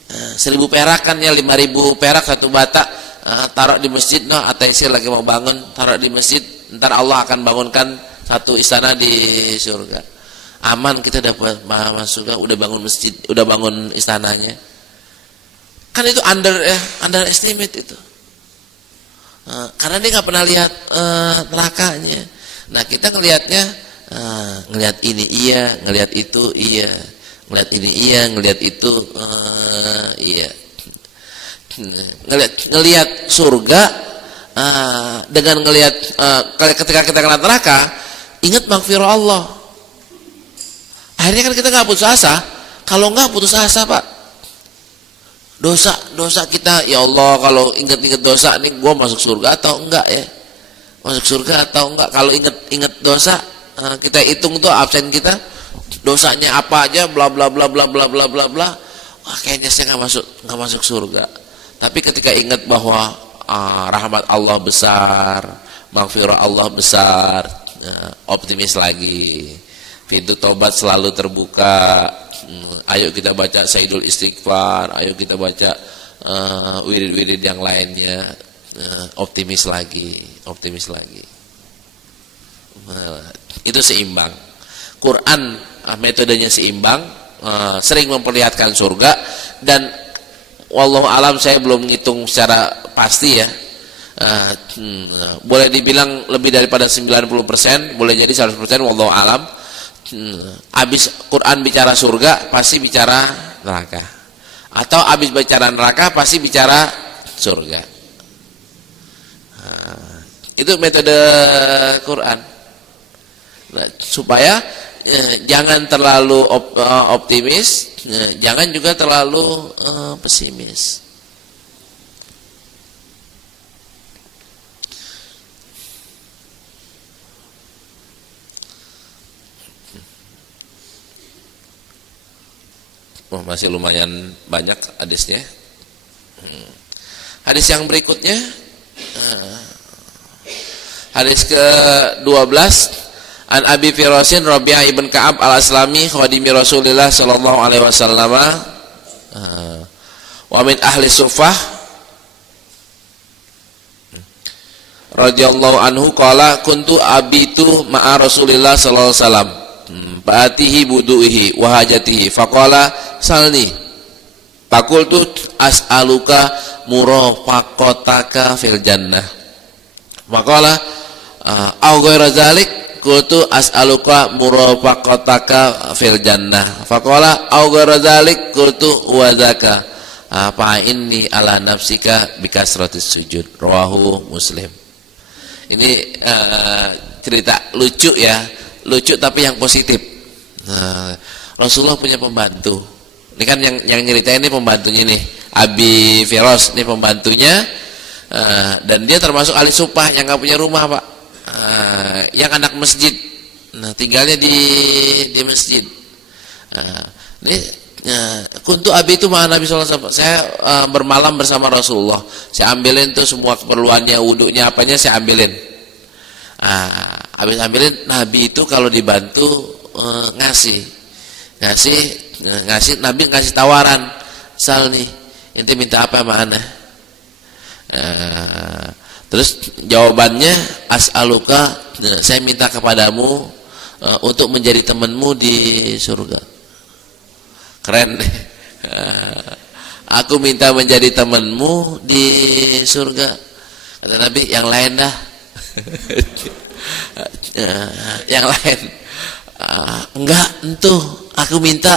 1.000 perak kan ya, 5.000 perak satu bata. Taruh di masjid, ateisir lagi mau bangun, taruh di masjid, ntar Allah akan bangunkan satu istana di surga. Aman, kita dapat masuk surga, udah bangun masjid, udah bangun istananya. Kan itu underestimate itu. Karena dia nggak pernah lihat nerakanya. Nah, kita ngelihatnya, ngelihat ini iya, ngelihat itu iya, ngelihat ini iya, ngelihat itu iya. Ngelihat surga dengan ngelihat ketika kita ngelihat neraka, ingat maghfirah Allah. Akhirnya kan kita nggak putus asa. Kalau nggak putus asa, Pak, dosa kita, ya Allah, kalau ingat dosa nih, gue masuk surga atau enggak ya? Masuk surga atau enggak? Kalau ingat dosa, kita hitung tuh absen kita, dosanya apa aja, bla bla bla bla bla bla bla bla. Wah, kayaknya saya nggak masuk surga. Tapi ketika ingat bahwa rahmat Allah besar, maghfirah Allah besar, optimis lagi. Pintu tobat selalu terbuka. Ayo kita baca Sayyidul Istighfar, ayo kita baca wirid-wirid yang lainnya. Optimis lagi. Itu seimbang. Quran metodenya seimbang, sering memperlihatkan surga, dan wallahu alam, saya belum ngitung secara pasti ya. Boleh dibilang lebih daripada 90%, boleh jadi 100%, wallahu alam. Habis Quran bicara surga, pasti bicara neraka. Atau habis bicara neraka, pasti bicara surga. Itu metode Quran. Nah, supaya jangan terlalu optimis, jangan juga terlalu pesimis. Masih lumayan banyak hadisnya. Hadis yang berikutnya, hadis ke-12, an Abi Firasin Rabi'ah ibn Ka'ab al-Aslami khadimi Rasulillah sallallahu alaihi wasallam wa min ahli Suffah radhiyallahu anhu qala kuntu abitu ma'a Rasulillah sallallahu alaihi wasallam ba'atihi budu'ihi wa hajatihi faqala salni faqultu as'aluka murafaqataka fil jannah faqala au ghaira dzalik qultu as'aluka murafaqataka fil jannah faqala au ghaira dzalik qultu wa dzaka fa inni ala nafsika bikasratis sujud rawahu Muslim. Ini cerita lucu ya, lucu tapi yang positif. Rasulullah punya pembantu. Ini kan yang nyeritain ini pembantunya nih, Abi Firas ini pembantunya, dan dia termasuk ahli Suffah yang nggak punya rumah, Pak. Yang anak masjid, tinggalnya di masjid. Ini kuntu abi itu mana Nabi sallallahu alaihi wasallam. Saya bermalam bersama Rasulullah. Saya ambilin tuh semua keperluannya, wudunya, apanya saya ambilin. Habis ambilin, Nabi itu kalau dibantu ngasih, Nabi ngasih tawaran, sal nih, ente minta apa sama ana? Terus jawabannya, as'aluka, saya minta kepadamu untuk menjadi temanmu di surga. Keren deh. Aku minta menjadi temanmu di surga. Kata Nabi, yang lain dah. Yang lain. Enggak, entuh. Aku minta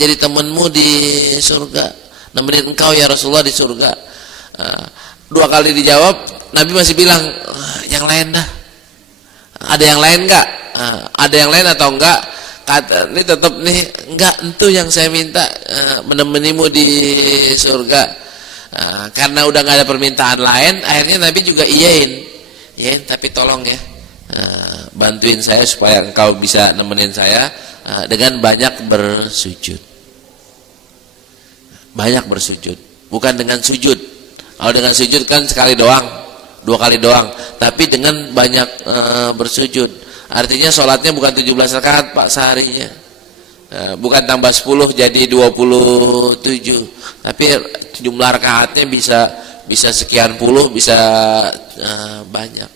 jadi temanmu di surga. Nemenin engkau ya Rasulullah di surga. 2 kali dijawab, Nabi masih bilang, yang lain dah. Ada yang lain enggak? Ada yang lain atau enggak? Kata ini tetap nih, enggak, entuh yang saya minta menemanimu di surga. Karena udah enggak ada permintaan lain, akhirnya Nabi juga iyain, tapi tolong ya, bantuin saya supaya engkau bisa nemenin saya dengan banyak bersujud. Banyak bersujud, bukan dengan sujud. Kalau dengan sujud kan sekali doang, 2 kali doang, tapi dengan banyak bersujud. Artinya sholatnya bukan 17 rakaat Pak seharinya. Bukan tambah 10 jadi 27, tapi jumlah rakaatnya bisa sekian puluh, bisa banyak.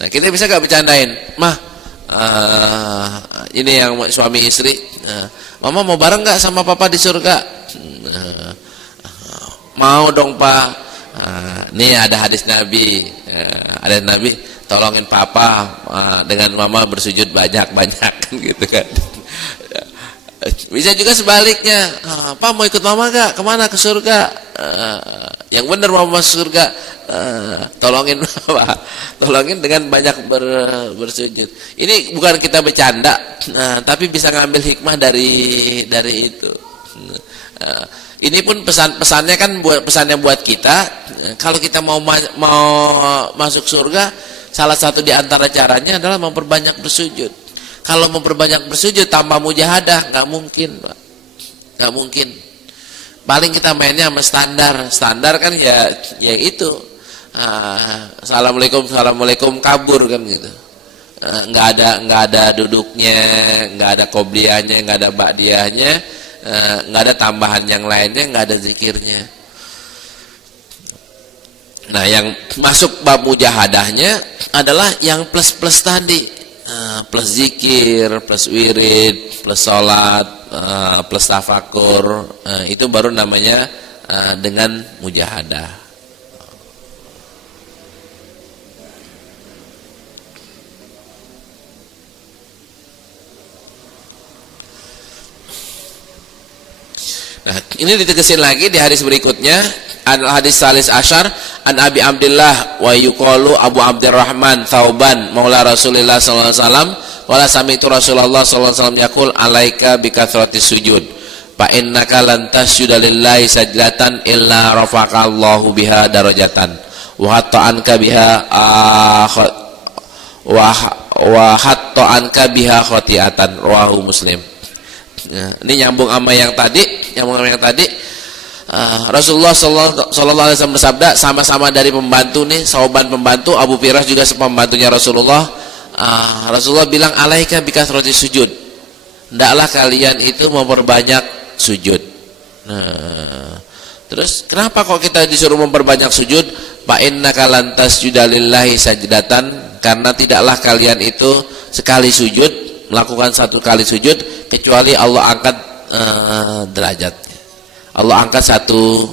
Nah, kita bisa gak bercandain, mah ini yang suami istri, mama mau bareng gak sama papa di surga? Mau dong pak. Nih ada hadis Nabi, tolongin papa dengan mama bersujud banyak-banyak gitu kan. Bisa juga sebaliknya, Pak mau ikut mama gak? Kemana? Ke surga. Yang benar mama masuk surga, tolongin Pak, tolongin dengan banyak bersujud. Ini bukan kita bercanda, tapi bisa ngambil hikmah dari itu. Ini pun pesannya kan pesannya buat kita. Kalau kita mau masuk surga, salah satu di antara caranya adalah memperbanyak bersujud. Kalau memperbanyak bersujud tambah mujahadah, nggak mungkin Pak, nggak mungkin. Paling kita mainnya sama standar kan ya itu, assalamualaikum kabur kan gitu. Nggak ada duduknya, nggak ada qobliyahnya, nggak ada ba'diyahnya, nggak ada tambahan yang lainnya, nggak ada zikirnya. Nah, yang masuk bab mujahadahnya adalah yang plus tadi, plus zikir, plus wirid, plus sholat, plus tafakur, itu baru namanya dengan mujahadah. Nah, ini ditegesin lagi di hadis berikutnya, adalah hadis salis asyar an Abi Abdillah wa yuqalu Abu Abdurrahman Thauban maula Rasulillah sallallahu alaihi wasallam wala sami'tu Rasulullah sallallahu alaihi wasallam yaqul alaika bikathratis sujud fa innaka lan tasjuda lillahi sajdatan illa rafa'allahu biha darajatan wa hatta anka biha wa hatta anka biha khati'atan rawahu Muslim. Ini nyambung sama yang tadi, Rasulullah sallallahu alaihi wasallam bersabda, sama-sama dari pembantu nih, sahabat pembantu, Abu Firas juga pembantunya Rasulullah. Rasulullah bilang alaika bikathrati sujud, hendaklah kalian itu memperbanyak sujud. Nah, terus kenapa kok kita disuruh memperbanyak sujud? Fa innaka lan tasjuda lillahi sajdatan, karena tidaklah kalian itu sekali sujud, melakukan satu kali sujud, kecuali Allah angkat derajatnya. Allah angkat satu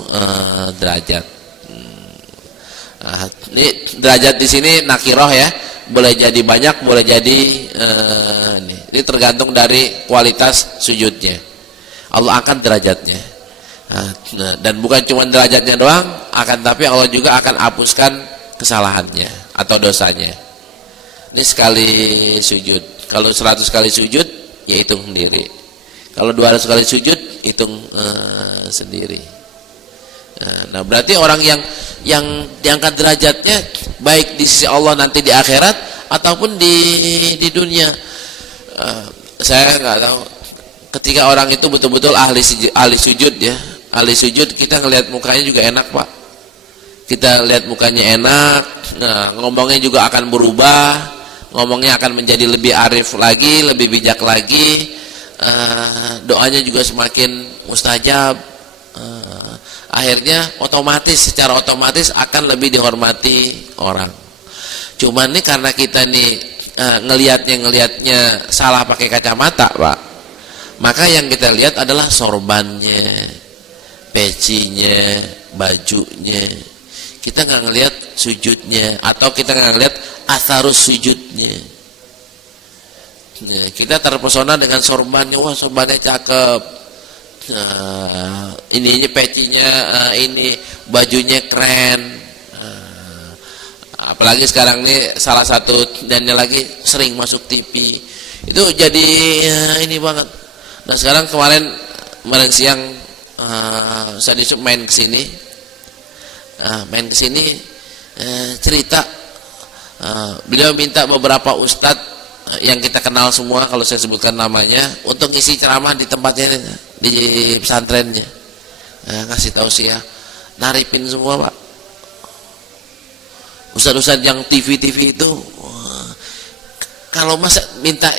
derajat. Ini derajat di sini nakiroh ya, boleh jadi banyak, boleh jadi ini tergantung dari kualitas sujudnya. Allah angkat derajatnya. Dan bukan cuma derajatnya doang, akan tapi Allah juga akan hapuskan kesalahannya atau dosanya. Ini sekali sujud. Kalau 100 kali sujud, ya hitung sendiri. Kalau 200 kali sujud, hitung sendiri. Nah, berarti orang yang diangkat derajatnya baik di sisi Allah nanti di akhirat ataupun di dunia. Saya nggak tahu. Ketika orang itu betul-betul ahli sujud ya, ahli sujud, kita ngelihat mukanya juga enak Pak. Kita lihat mukanya enak. Nah, ngomongnya juga akan berubah. Ngomongnya akan menjadi lebih arif lagi, lebih bijak lagi, doanya juga semakin mustajab, akhirnya secara otomatis akan lebih dihormati orang. Cuman nih karena kita nih ngelihatnya salah pakai kacamata Pak, maka yang kita lihat adalah sorbannya, pecinya, bajunya. Kita nggak ngelihat sujudnya, atau kita nggak ngelihat atharus sujudnya. Nah, kita terpesona dengan sorbannya, wah sorbannya cakep, ininya pecinya, ini bajunya keren. Apalagi sekarang ini salah satu dannya lagi sering masuk TV, itu jadi ini banget. Nah sekarang kemarin siang saya disuruh main kesini. Cerita beliau minta beberapa ustadz yang kita kenal semua, kalau saya sebutkan namanya, untuk ngisi ceramah di tempatnya, di pesantrennya, ngasih tausiah, naripin semua Pak. Ustaz-ustaz yang TV itu, kalau masa minta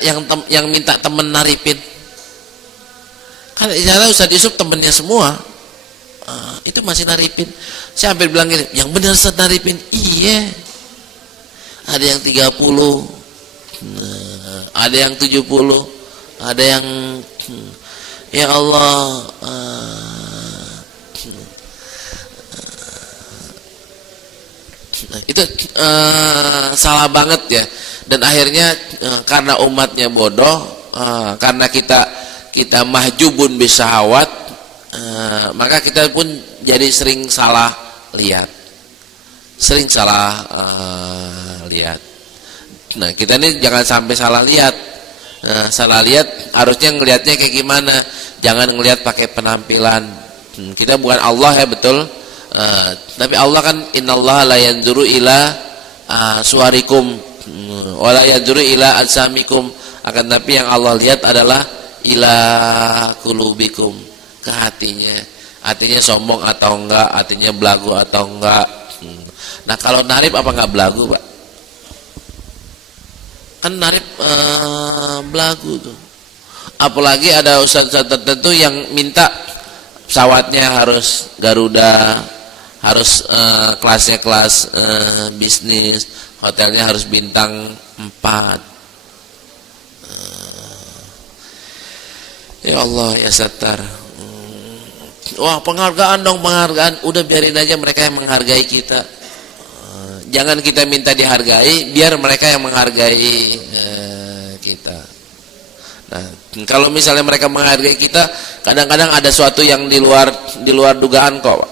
yang minta temen naripin, kan istilah Ustaz Yusuf temennya semua, itu masih naripin. Saya hampir bilang gini, yang benar Ustaz naripin. Iya, ada yang 30, ada yang 70, ada yang ya Allah, itu salah banget ya. Dan akhirnya karena umatnya bodoh, karena kita mahjubun bisahawat, maka kita pun jadi sering salah lihat, lihat. Nah, kita ini jangan sampai salah lihat. Salah lihat harusnya ngelihatnya kayak gimana? Jangan ngelihat pakai penampilan. Kita bukan Allah ya, betul. Tapi Allah kan innallaha la yanzuru ila suwarikum wa la yanzuru ila ajsamikum. Akan tapi yang Allah lihat adalah ila qulubikum, ke hatinya. Hatinya sombong atau enggak, hatinya belagu atau enggak. Nah, kalau narib apa enggak belagu, Pak? Kan narib belagu tuh. Apalagi ada ustaz-ustaz tertentu yang minta pesawatnya harus Garuda, harus kelasnya kelas bisnis, hotelnya harus bintang 4. Ya Allah ya Sattar. Wah, penghargaan dong, penghargaan. Udah biarin aja mereka yang menghargai kita. Jangan kita minta dihargai, biar mereka yang menghargai kita. Nah, kalau misalnya mereka menghargai kita, kadang-kadang ada sesuatu yang di luar dugaan kok, Pak.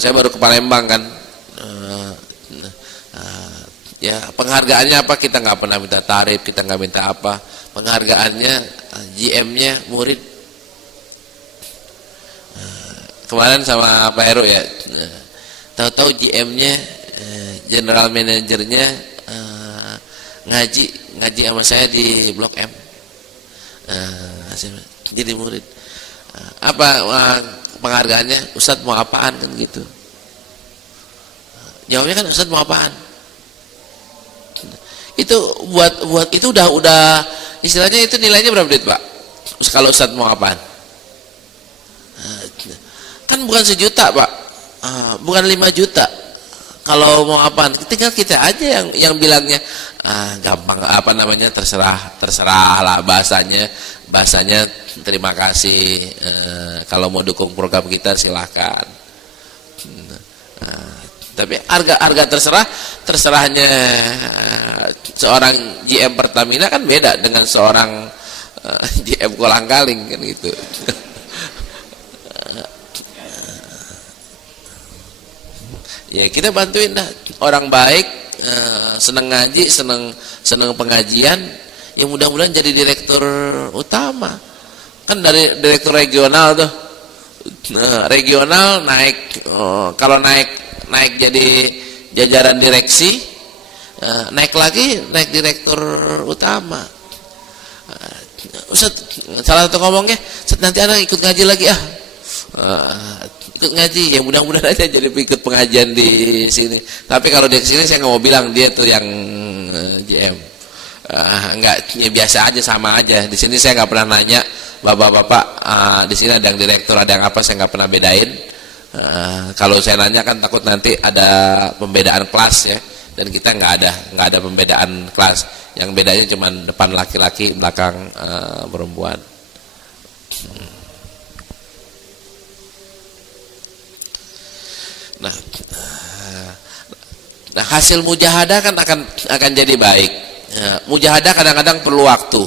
Saya baru ke Palembang kan. Ya, penghargaannya apa? Kita nggak pernah minta tarif, kita nggak minta apa. Penghargaannya GM-nya murid. Kemarin sama Pak Heru ya. Tahu-tahu GM-nya, general manajernya ngaji sama saya di Blok M. Jadi murid. Apa penghargaannya? Ustadz mau apaan kan gitu. Jawabnya kan Ustadz mau apaan? Itu buat itu udah istilahnya itu nilainya berapa duit, Pak? Kalau Ustadz mau apaan? Kan bukan 1 juta, Pak. Bukan 5 juta. Kalau mau apaan? Tinggal kita aja yang bilangnya gampang, apa namanya, terserah lah bahasanya terima kasih, kalau mau dukung program kita silahkan. Tapi harga terserahnya seorang GM Pertamina kan beda dengan seorang GM Kolang-Kaling kan gitu. Ya kita bantuin dah orang baik, seneng ngaji, seneng pengajian, ya mudah-mudahan jadi direktur utama. Kan dari direktur regional tuh, regional naik, kalau naik jadi jajaran direksi, naik direktur utama. Ustaz, salah satu ngomongnya, Ustaz nanti anak ikut ngaji lagi ikut ngaji, ya mudah-mudahan aja jadi ikut pengajian di sini. Tapi kalau dia kesini saya nggak mau bilang dia tuh yang GM. Enggak, ya biasa aja, sama aja. Di sini saya nggak pernah nanya bapak-bapak, di sini ada yang direktur, ada yang apa, saya nggak pernah bedain. Kalau saya nanya kan takut nanti ada pembedaan kelas ya, dan kita nggak ada pembedaan kelas. Yang bedanya cuma depan laki-laki, belakang perempuan. Nah, hasil mujahadah kan akan jadi baik. Mujahadah kadang-kadang perlu waktu.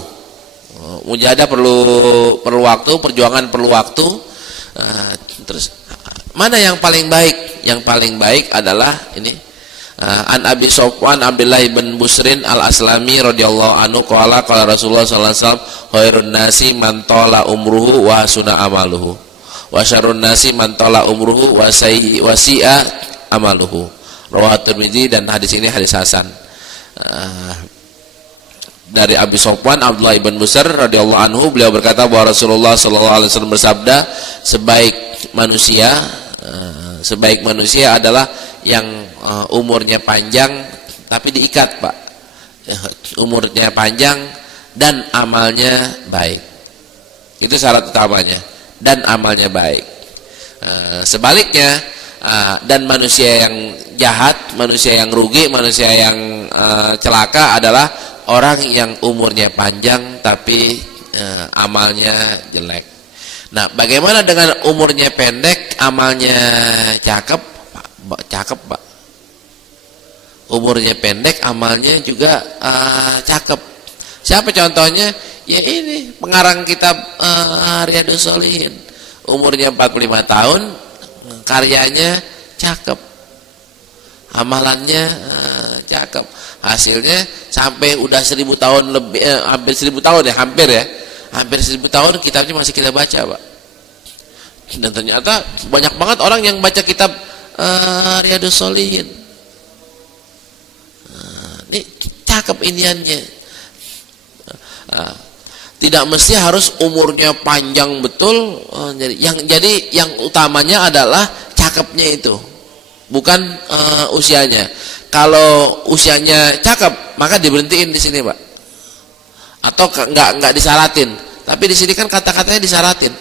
Mujahadah perlu waktu, perjuangan perlu waktu. Terus mana yang paling baik? Yang paling baik adalah ini. An Abi Sofwan Abdullah bin Busrin al-Aslami radhiyallahu anhu qala Rasulullah sallallahu alaihi wasallam khairun nasi man tala umruhu wa hasuna amaluhu wa syarrun nasi man tala umruhu wa wasi'a amaluhu. Rawahu Tirmidzi, dan hadis ini hadis hasan. Dari Abi Sofwan Abdullah bin Busr radhiyallahu anhu, beliau berkata bahwa Rasulullah sallallahu alaihi wasallam bersabda, sebaik manusia adalah yang umurnya panjang tapi diikat, Pak. Umurnya panjang dan amalnya baik. Itu syarat utamanya, dan amalnya baik. Sebaliknya, dan manusia yang jahat, manusia yang rugi, manusia yang celaka adalah orang yang umurnya panjang tapi amalnya jelek. Nah, bagaimana dengan umurnya pendek, amalnya cakep? Cakep, Pak. Umurnya pendek, amalnya juga cakep. Siapa contohnya? Ya ini pengarang kitab Riyadhus Shalihin. Umurnya 45 tahun, karyanya cakep, amalannya cakep. Hasilnya sampai udah 1000 tahun lebih, hampir 1000 tahun ya, hampir 1000 tahun kitabnya masih kita baca, Pak. Dan ternyata banyak banget orang yang baca kitab Riyadhus Shalihin. Ini cakep iniannya. Tidak mesti harus umurnya panjang betul. Jadi yang utamanya adalah cakepnya itu, bukan usianya. Kalau usianya cakep, maka diberhentiin di sini, Pak. Atau enggak disaratin. Tapi di sini kan kata-katanya disaratin.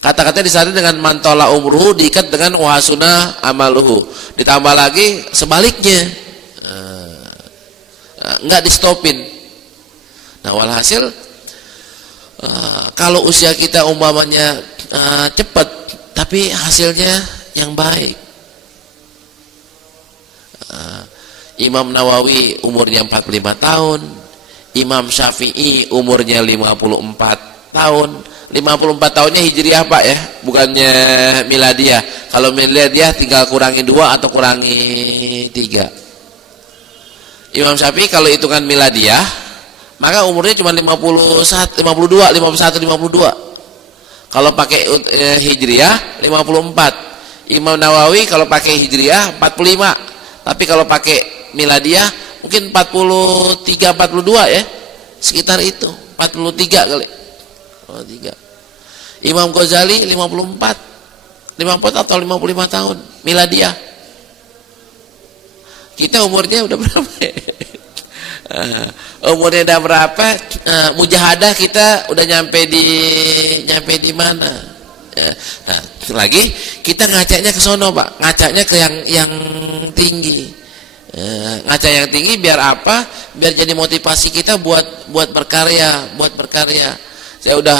Kata-katanya disaratin dengan mantola umruhu, diikat dengan wahasuna amaluhu. Ditambah lagi sebaliknya, enggak di stopin. Nah, walhasil kalau usia kita umpamanya cepat tapi hasilnya yang baik. Imam Nawawi umurnya 45 tahun, Imam Syafi'i umurnya 54 tahun. 54 tahunnya hijriah, Pak, ya, bukannya miladiah. Kalau miladiah tinggal kurangi 2 atau kurangi 3. Imam Syafi'i kalau hitungan miladiah maka umurnya cuma 51, 52. Kalau pakai hijriah 54. Imam Nawawi kalau pakai hijriah 45. Tapi kalau pakai miladiah mungkin 43, 42 ya. Sekitar itu, 43 kali. 43. Imam Ghazali 54 atau 55 tahun miladiah. Kita umurnya udah berapa ya? Umurnya udah berapa? Mujahadah kita udah nyampe di mana? Nah, lagi kita ngacanya ke sono, Pak. Ngacanya ke yang tinggi. Ngaca yang tinggi biar apa? Biar jadi motivasi kita buat berkarya. Saya udah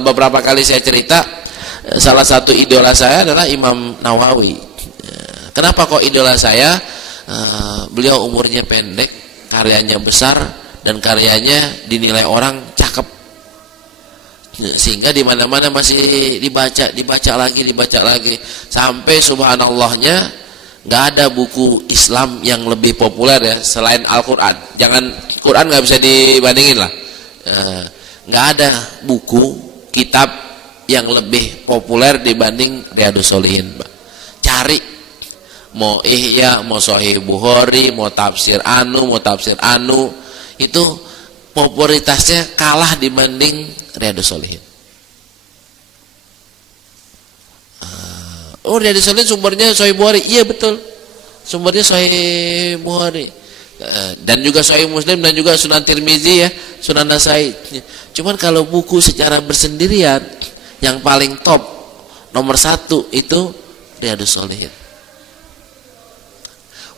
beberapa kali saya cerita, salah satu idola saya adalah Imam Nawawi. Kenapa kok idola saya? Beliau umurnya pendek, karyanya besar, dan karyanya dinilai orang cakep, sehingga di mana-mana masih dibaca lagi, sampai subhanallahnya nggak ada buku Islam yang lebih populer ya selain Al-Quran. Jangan Quran nggak bisa dibandingin lah. Nggak ada buku kitab yang lebih populer dibanding Riyadhus Shalihin, Pak. Cari, mau Ihya, mau Sahih Bukhari, mau tafsir anu, itu popularitasnya kalah dibanding Riyadhus Shalihin. Riyadhus Shalihin sumbernya Sahih Bukhari, iya betul, sumbernya Sahih Bukhari, dan juga Sahih Muslim, dan juga Sunan Tirmizi ya, Sunan Nasai. Cuman kalau buku secara bersendirian yang paling top nomor 1 itu Riyadhus Shalihin.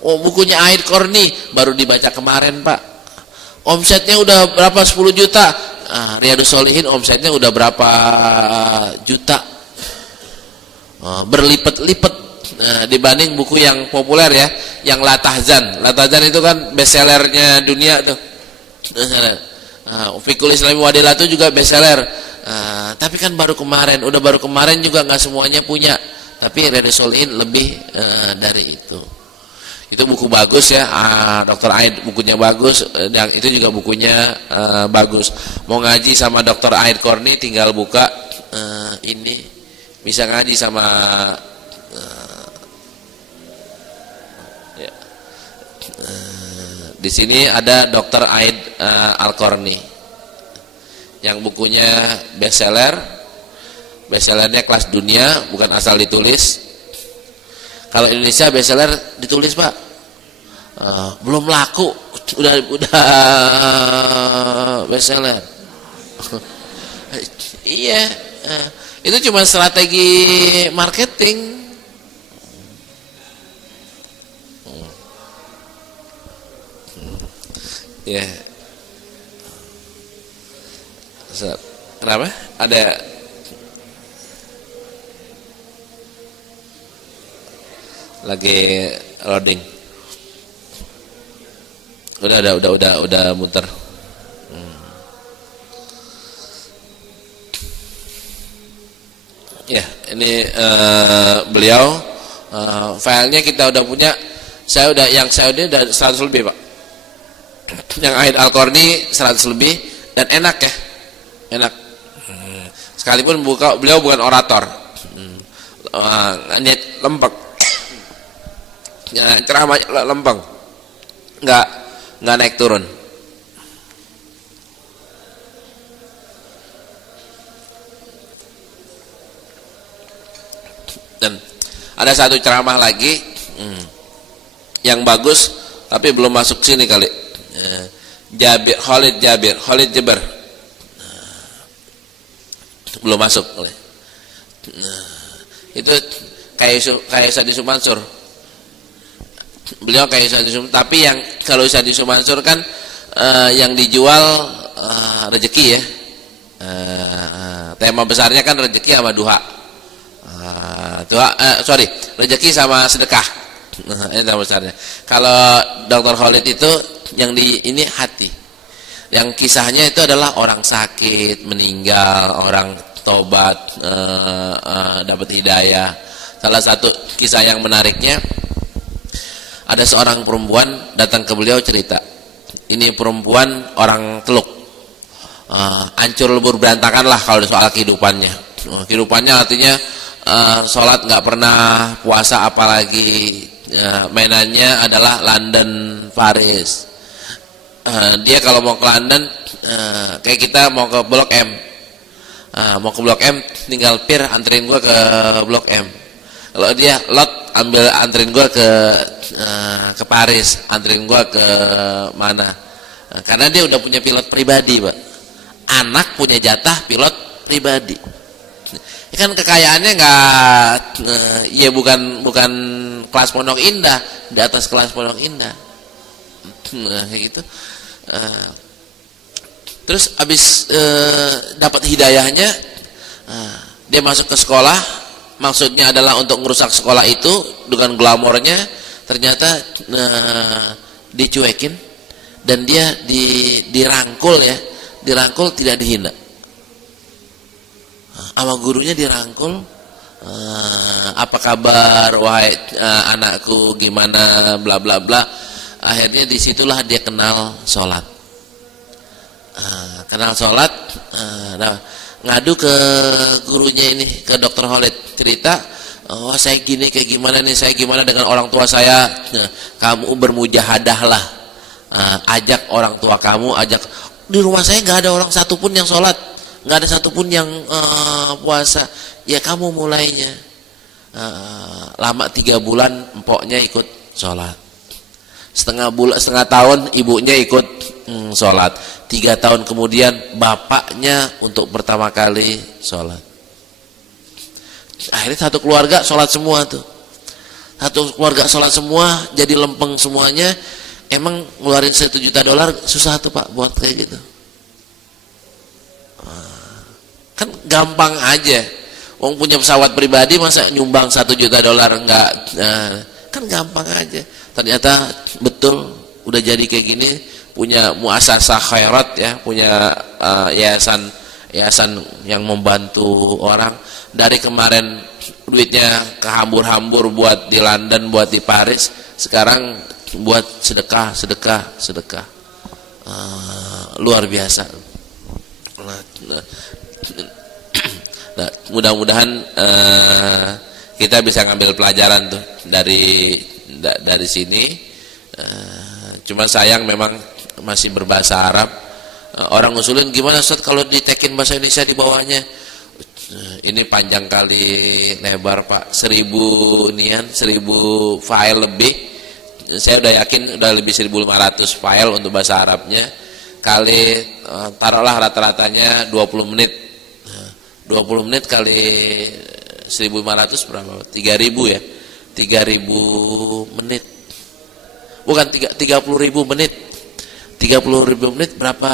Bukunya Aid Korni baru dibaca kemarin, Pak. Omsetnya udah berapa, 10 juta. Riyadhus Shalihin omsetnya udah berapa juta, berlipat-lipat dibanding buku yang populer ya, yang La Tahzan itu kan bestsellernya dunia tuh. Fiqhul Islami Wadilah itu juga bestseller. Tapi kan baru kemarin juga nggak semuanya punya. Tapi Riyadhus Shalihin lebih dari itu. Itu buku bagus ya, Dr. Aid bukunya bagus, dan itu juga bukunya bagus. Mau ngaji sama Dr. Aid Korni tinggal buka ini, bisa ngaji sama di sini ada Dr. Aid Al-Korni yang bukunya bestsellernya kelas dunia, bukan asal ditulis. Kalau Indonesia bestseller ditulis Pak, belum laku udah bestseller. Iya, itu cuma strategi marketing. Ya, kenapa? Ada lagi loading. Udah muter. Ya, ini beliau filenya kita udah punya. Saya udah 100 lebih Pak. Yang Aid Al-Qarni 100 lebih dan enak ya. Enak. Sekalipun beliau bukan orator. Niat lempeng. Ya, ceramah lempeng. Enggak naik turun. Dan ada satu ceramah lagi yang bagus tapi belum masuk sini kali. Khalid Jaber belum masuk. Itu kayak Ustadz Sumansur. Beliau kayak Ustadz Sumansur, tapi yang kalau Ustadz Sumansur kan yang dijual rezeki ya. Tema besarnya kan rezeki sama duha. Rezeki sama sedekah. Ini tema besarnya. Kalau Dr. Khalid itu yang ini hati. Yang kisahnya itu adalah orang sakit, meninggal, orang tobat, dapat hidayah. Salah satu kisah yang menariknya, ada seorang perempuan datang ke beliau cerita. Ini perempuan orang Teluk, hancur lebur berantakan lah kalau soal kehidupannya. Kehidupannya artinya sholat nggak pernah, puasa apalagi, mainannya adalah London, Paris. Dia kalau mau ke London, kayak kita mau ke Blok M, mau ke Blok M tinggal pir anterin gua ke Blok M. Kalau dia lot anterin gua ke Paris, anterin gua ke mana, karena dia udah punya pilot pribadi Pak. Anak punya jatah pilot pribadi. Kan kekayaannya nggak, ya bukan kelas Pondok Indah, di atas kelas Pondok Indah. Kayak gitu. Terus abis dapat hidayahnya, dia masuk ke sekolah, maksudnya adalah untuk merusak sekolah itu dengan glamornya, ternyata dicuekin dan dia dirangkul ya, dirangkul tidak dihina. Sama gurunya dirangkul, apa kabar wahai anakku, gimana bla bla bla. Akhirnya disitulah dia kenal sholat. Ngadu ke gurunya ini, ke Dr. Khalid, cerita, oh saya gini kayak gimana nih, saya gimana dengan orang tua saya. Kamu bermujahadah lah, ajak orang tua kamu, ajak. Di rumah saya nggak ada orang satupun yang sholat, nggak ada satupun yang puasa. Ya kamu mulainya. Lama 3 bulan empoknya ikut sholat, setengah tahun ibunya ikut sholat, 3 tahun kemudian bapaknya untuk pertama kali sholat. Akhirnya satu keluarga sholat semua tuh, satu keluarga sholat semua, jadi lempeng semuanya. Emang ngeluarin $1 juta susah tuh Pak buat kayak gitu. Kan gampang aja, wong punya pesawat pribadi masa nyumbang $1 juta enggak, kan gampang aja. Ternyata betul udah jadi kayak gini, punya muasasah khairat ya, punya yayasan yang membantu orang. Dari kemarin duitnya kehambur-hambur buat di London, buat di Paris, sekarang buat sedekah. Luar biasa. Nah, mudah-mudahan kita bisa ngambil pelajaran tuh dari sini. Cuma sayang memang masih berbahasa Arab. Orang ngusulin gimana Ustaz kalau ditekin bahasa Indonesia di bawahnya. Ini panjang kali lebar Pak, 1000 file lebih. Saya udah yakin udah lebih 1500 file untuk bahasa Arabnya. Kali taruhlah rata-ratanya 20 menit. 20 menit kali 1500 berapa? 3000 ya. 3000 menit. Bukan 30.000 menit. 30.000 menit berapa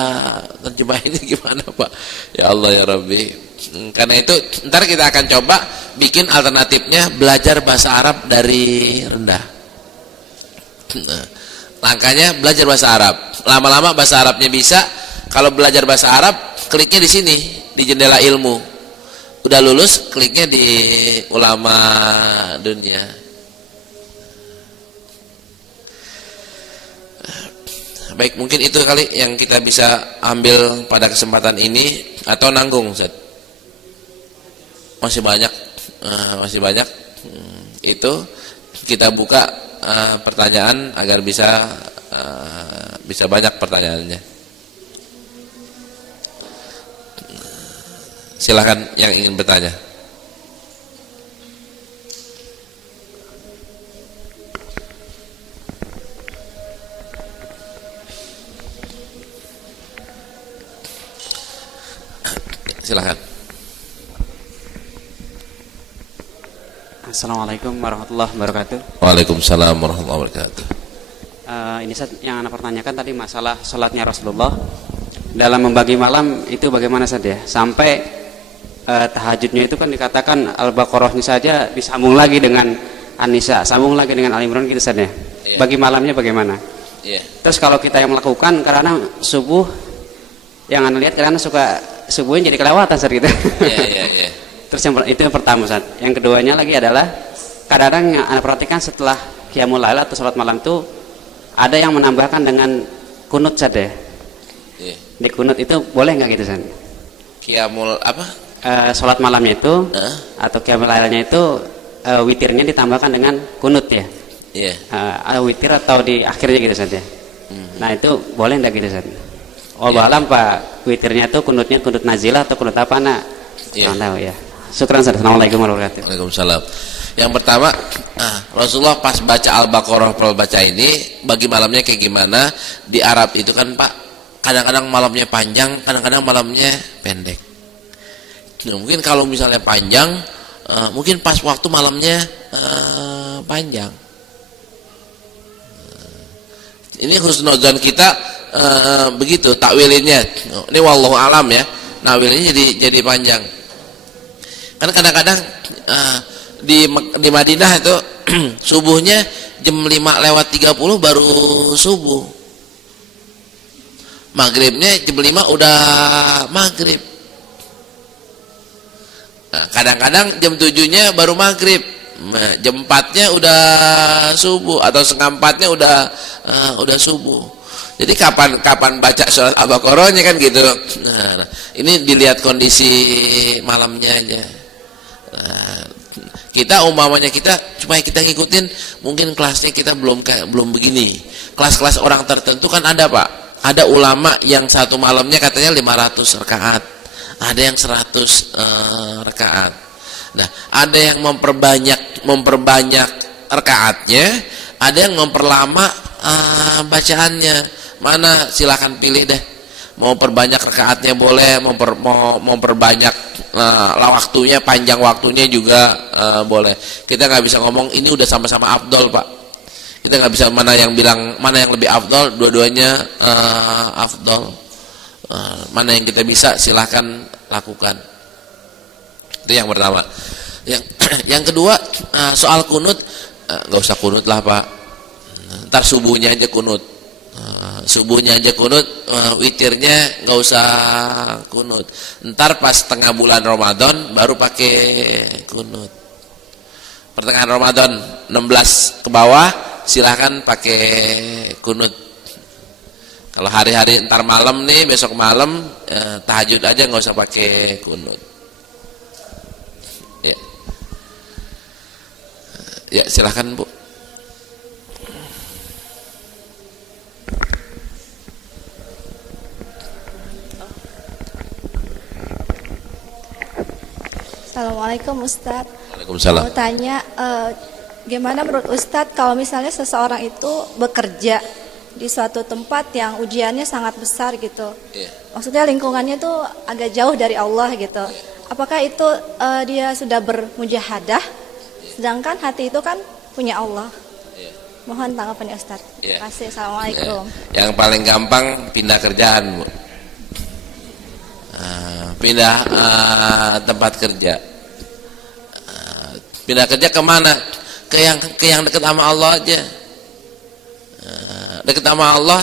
terjemahannya gimana Pak? Ya Allah ya Rabbi. Karena itu ntar kita akan coba bikin alternatifnya belajar bahasa Arab dari rendah. Langkahnya belajar bahasa Arab. Lama-lama bahasa Arabnya bisa. Kalau belajar bahasa Arab, kliknya di sini, di jendela ilmu. Udah lulus, kliknya di ulama dunia. Baik, mungkin itu kali yang kita bisa ambil pada kesempatan ini, atau nanggung Ustaz? Masih banyak. Itu kita buka pertanyaan agar bisa banyak pertanyaannya. Silakan yang ingin bertanya. Silakan. Assalamualaikum warahmatullahi wabarakatuh. Waalaikumsalam warahmatullahi wabarakatuh. Ini yang anda pertanyakan tadi masalah sholatnya Rasulullah dalam membagi malam itu bagaimana saja sampai tahajudnya itu kan dikatakan Al-Baqarahnya saja disambung lagi dengan An-Nisa, sambung lagi dengan Al-Imran gitu saja. Yeah. Bagi malamnya bagaimana? Yeah. Terus kalau kita yang melakukan karena subuh yang anda lihat karena suka subuhnya jadi kelewatan saat gitu. Yeah. Terus itu yang pertama Ustaz. Yang keduanya lagi adalah kadang-kadang yang anda perhatikan setelah qiyamul lail atau sholat malam itu ada yang menambahkan dengan kunut saja. Yeah. Di kunut itu boleh nggak gitu Ustaz? Qiyamul apa? Sholat malamnya itu atau qiyamul lailnya itu witirnya ditambahkan dengan kunut ya. Iya. Witir atau di akhirnya gitu saja. Nah itu boleh nggak gitu Ustaz? Alam Pak, witirnya itu kunutnya kunut nazilah atau kunut apa nak? Iya. Tahu ya. Syukran. Assalamualaikum warahmatullahi wabarakatuh. Waalaikumsalam. Yang pertama, Rasulullah pas baca Al-Baqarah baca ini bagi malamnya kayak gimana? Di Arab itu kan Pak, kadang-kadang malamnya panjang, kadang-kadang malamnya pendek. Nah, mungkin kalau misalnya panjang, mungkin pas waktu malamnya panjang. Ini husnuzon kita begitu takwilinnya. Ini wallahu alam ya. Nawilnya jadi panjang. Kan kadang-kadang di Madinah itu subuhnya jam 5:30 baru subuh. Maghribnya jam 5 udah maghrib. Nah, kadang-kadang jam 7-nya baru maghrib. Jam 4-nya udah subuh atau setengah 4-nya udah subuh. Jadi kapan baca surat Al-Baqarahnya kan gitu. Nah, ini dilihat kondisi malamnya aja. Nah, kita umpamanya supaya kita ngikutin, mungkin kelasnya kita belum begini. Kelas-kelas orang tertentu kan ada Pak. Ada ulama yang satu malamnya katanya 500 rakaat. Ada yang 100 rakaat. Nah, ada yang memperbanyak rakaatnya, ada yang memperlama bacaannya. Mana silakan pilih deh. Mau perbanyak rakaatnya boleh, mau memperbanyak waktunya, panjang waktunya juga boleh. Kita nggak bisa ngomong ini udah sama-sama afdol Pak. Kita nggak bisa mana yang lebih afdol, dua-duanya afdol. Mana yang kita bisa silahkan lakukan. Itu yang pertama. Yang kedua soal kunut, nggak usah kunut lah Pak. Ntar subuhnya aja kunut. Subuhnya aja kunut, witirnya nggak usah kunut. Ntar pas tengah bulan Ramadan baru pakai kunut. Pertengahan Ramadan 16 ke bawah silahkan pakai kunut. Kalau hari-hari ntar malam nih, besok malam tahajud aja nggak usah pakai kunut. Ya silahkan Bu. Assalamualaikum Ustadz. Waalaikumsalam. Mau tanya, gimana menurut Ustadz kalau misalnya seseorang itu bekerja di suatu tempat yang ujiannya sangat besar gitu, maksudnya lingkungannya tuh agak jauh dari Allah gitu, apakah itu dia sudah bermujahadah, sedangkan hati itu kan punya Allah? Mohon tanggapannya Ustadz. Terima kasih. Assalamualaikum. Yang paling gampang pindah kerjaan, Bu. Pindah tempat kerja. Pindah kerja kemana? Ke yang dekat sama Allah aja. Dekat sama Allah,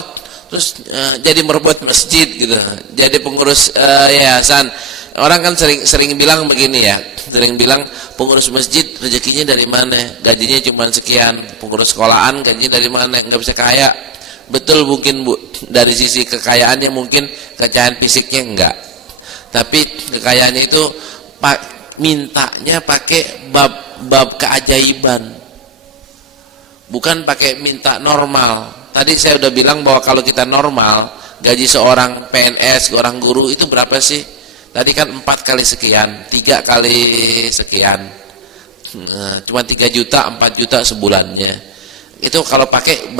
terus jadi merebut masjid gitu, jadi pengurus yayasan. Orang kan sering bilang begini ya, sering bilang pengurus masjid rezekinya dari mana? Gajinya cuma sekian. Pengurus sekolahan gajinya dari mana? Nggak bisa kaya. Betul mungkin, Bu, dari sisi kekayaannya mungkin, kekayaan fisiknya enggak. Tapi kekayaannya itu mintanya pakai bab keajaiban, bukan pakai minta normal. Tadi saya udah bilang bahwa kalau kita normal, gaji seorang PNS, seorang guru itu berapa sih? Tadi kan 4 kali sekian, 3 kali sekian, cuma 3 juta, 4 juta sebulannya. Itu kalau pakai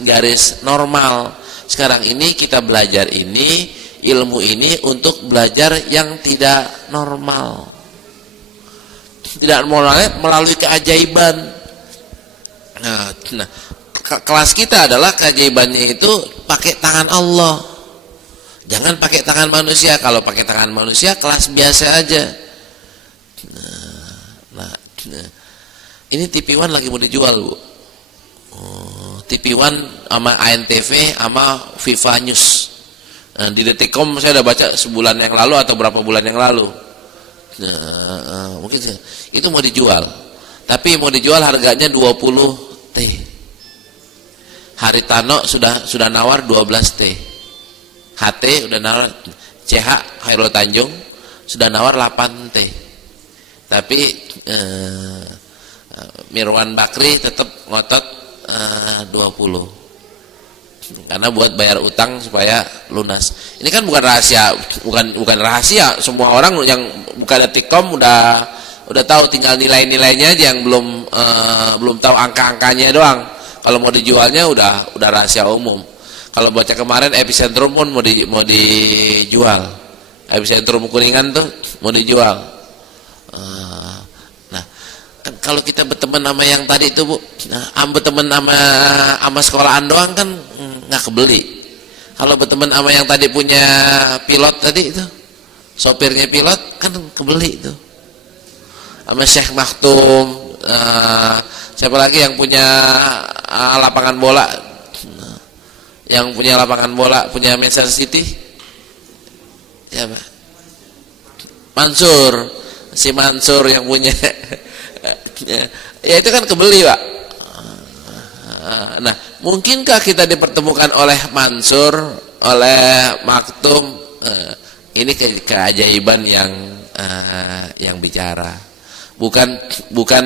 garis normal. Sekarang ini kita belajar ilmu ini untuk belajar yang tidak normal. Tidak normal melalui keajaiban. Nah, kelas kita adalah keajaibannya itu pakai tangan Allah. Jangan pakai tangan manusia. Kalau pakai tangan manusia kelas biasa aja. Nah, ini TV One lagi mau dijual, Bu. TV One sama ANTV sama Viva News. Di Detikcom saya udah baca sebulan yang lalu atau berapa bulan yang lalu. Mungkin itu mau dijual, tapi mau dijual harganya 20 T. Haritano sudah nawar 12 T. HT udah nawar, CH Hairul Tanjung sudah nawar 8 T. Tapi Mirwan Bakri tetap ngotot 20. Karena buat bayar utang supaya lunas. Ini kan bukan rahasia, bukan rahasia. Semua orang yang buka Detikcom udah tahu, tinggal nilai-nilainya aja yang belum tahu angka-angkanya doang. Kalau mau dijualnya udah rahasia umum. Kalau baca kemarin Epicentrum pun mau dijual. Epicentrum Kuningan tuh mau dijual. Nah, kan kalau kita berteman sama yang tadi itu, Bu, berteman sama sekolahan doang kan nggak kebeli. Kalau berteman sama yang tadi punya pilot tadi itu, sopirnya pilot kan kebeli itu. Sama Syekh Maktum, siapa lagi yang punya lapangan bola, yang punya lapangan bola, punya Manchester City, siapa? Mansur, si Mansur yang punya. Ya itu kan kebeli, Pak. Nah, mungkinkah kita dipertemukan oleh Mansur, oleh Maktum? Ini keajaiban yang bicara, bukan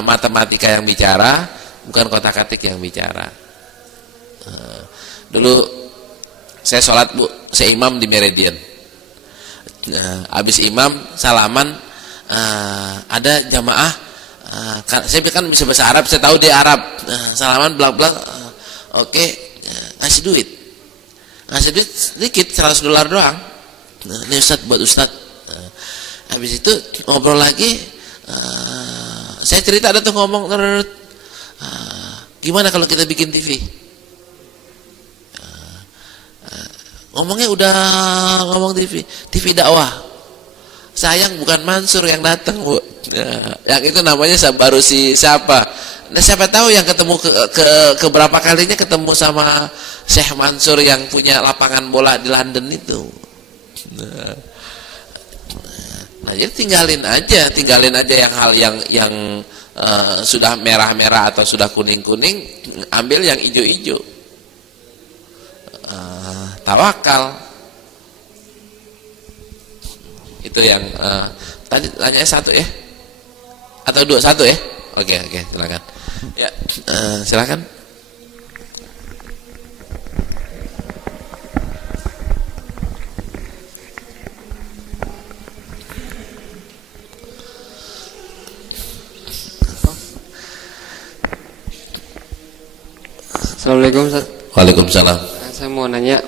matematika yang bicara, bukan kotak-katik yang bicara. Dulu saya sholat, Bu, saya imam di Meridian. Habis imam salaman, ada jamaah. Saya kan bisa bahasa Arab, saya tahu dia Arab. Salaman belak-belak, oke, ngasih duit sedikit, $100 doang. Ini Ustadz, buat Ustadz. Habis itu ngobrol lagi, saya cerita, ada tuh ngomong, gimana kalau kita bikin TV? Ngomongnya udah ngomong TV dakwah. Sayang bukan Mansur yang datang, Bu. Yang itu namanya baru si siapa? Nah, siapa tahu yang ketemu ke berapa kalinya ketemu sama Syekh Mansur yang punya lapangan bola di London itu. Nah, jadi tinggalin aja yang hal yang sudah merah-merah atau sudah kuning-kuning, ambil yang hijau-hijau. Tawakal. Itu yang tadi tanyanya 1 ya, atau 1 ya? Oke, silakan. Ya, silakan. Assalamualaikum Ustaz. Waalaikumsalam. Saya mau nanya,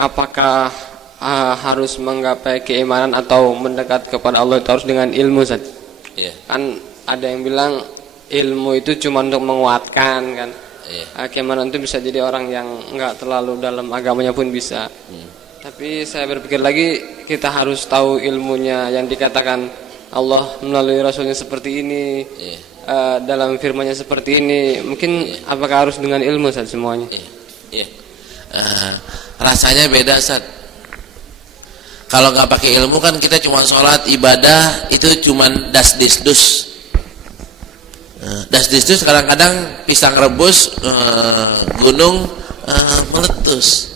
apakah harus menggapai keimanan atau mendekat kepada Allah itu harus dengan ilmu Ustaz? Iya. Kan ada yang bilang ilmu itu cuma untuk menguatkan kan. Iya. Keimanan itu bisa jadi orang yang enggak terlalu dalam agamanya pun bisa. Tapi saya berpikir lagi, kita harus tahu ilmunya yang dikatakan Allah melalui Rasulnya seperti ini. Iya. Dalam firman-Nya seperti ini, mungkin apakah harus dengan ilmu Ustaz semuanya? Iya. Rasanya beda Ustaz. Kalau nggak pakai ilmu kan kita cuma sholat ibadah itu cuma das-dis-dus. Das-dis-dus kadang-kadang pisang rebus, gunung meletus.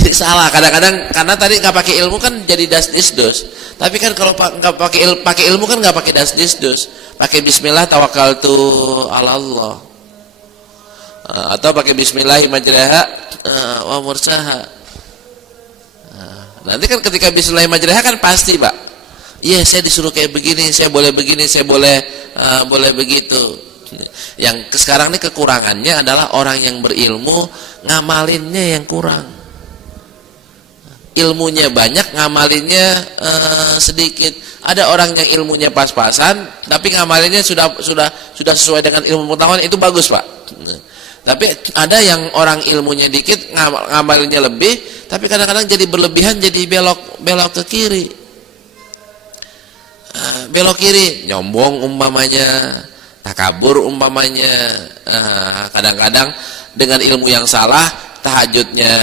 Jadi salah kadang-kadang karena tadi nggak pakai ilmu kan jadi das-dis-dus. Tapi kan kalau nggak pakai ilmu kan nggak pakai das-dis-dus. Pakai Bismillah tawakkaltu ala Allah. Atau pakai Bismillah majraha wa mursaha. Nanti kan ketika Bismillah majraha kan pasti Pak. Iya saya disuruh kayak begini, saya boleh begini, saya boleh begitu. Yang sekarang ini kekurangannya adalah orang yang berilmu ngamalinnya yang kurang. Ilmunya banyak, ngamalinnya sedikit. Ada orang yang ilmunya pas-pasan, tapi ngamalinnya sudah sesuai dengan ilmu pengetahuan, itu bagus Pak. Tapi ada yang orang ilmunya dikit, ngamalinnya lebih, tapi kadang-kadang jadi berlebihan, jadi belok ke kiri. Belok kiri, nyombong umpamanya, takabur umpamanya. Kadang-kadang dengan ilmu yang salah, tahajudnya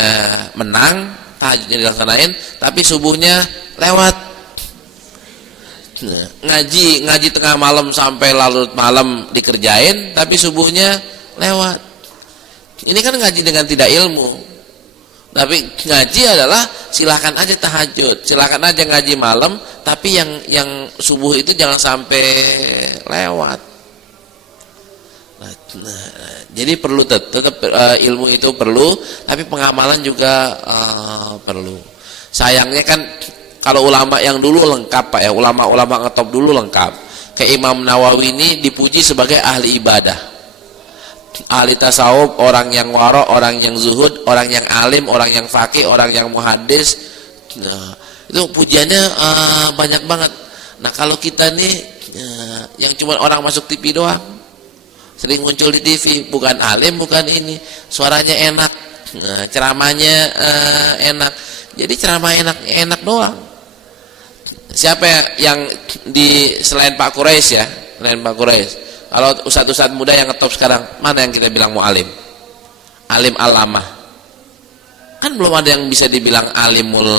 menang, tahajudnya dilaksanain, tapi subuhnya lewat. Ngaji tengah malam sampai larut malam dikerjain, tapi subuhnya lewat. Ini kan ngaji dengan tidak ilmu. Tapi ngaji adalah silahkan aja tahajud, silahkan aja ngaji malam, tapi yang subuh itu jangan sampai lewat. Jadi perlu tetap ilmu itu perlu, tapi pengamalan juga perlu. Sayangnya kan kalau ulama yang dulu lengkap Pak ya, ulama-ulama ngetop dulu lengkap. Kayak Imam Nawawi ini dipuji sebagai ahli ibadah, ahli tasawuf, orang yang waro, orang yang zuhud, orang yang alim, orang yang faqih, orang yang muhaddis. Nah, itu pujiannya banyak banget. Nah kalau kita nih yang cuma orang masuk TV doang, sering muncul di TV, bukan alim, bukan ini, suaranya enak, ceramahnya enak, jadi ceramah enak doang. Siapa yang di selain Pak Quraisy ya, selain Pak Quraisy, kalau ustadz-ustadz muda yang ngetop sekarang, mana yang kita bilang mau alim alamah? Kan belum ada yang bisa dibilang alimul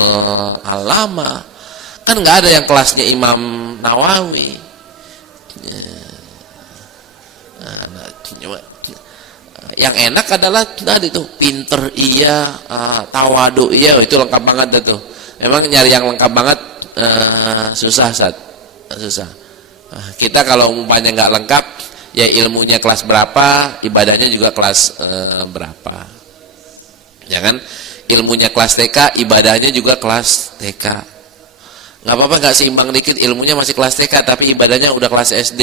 alamah, kan nggak ada yang kelasnya Imam Nawawi. Yang enak adalah tadi tuh pinter iya, tawadu iya, itu lengkap banget tuh. Memang nyari yang lengkap banget susah susah. Kita kalau umpamanya nggak lengkap, ya ilmunya kelas berapa, ibadahnya juga kelas berapa. Ya kan? Ilmunya kelas TK, ibadahnya juga kelas TK. Nggak apa-apa nggak seimbang dikit, ilmunya masih kelas TK tapi ibadahnya udah kelas SD.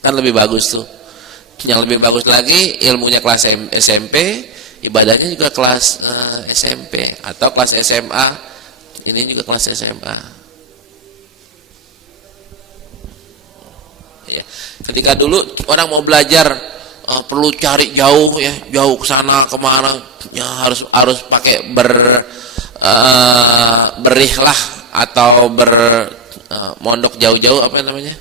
Kan lebih bagus tuh. Yang lebih bagus lagi ilmunya kelas SMP, ibadahnya juga kelas SMP atau kelas SMA. Ini juga kelas SMA. Ya. Ketika dulu orang mau belajar perlu cari jauh ya, jauh ke sana kemana, ya harus pakai berihlah atau mondok jauh-jauh, apa namanya?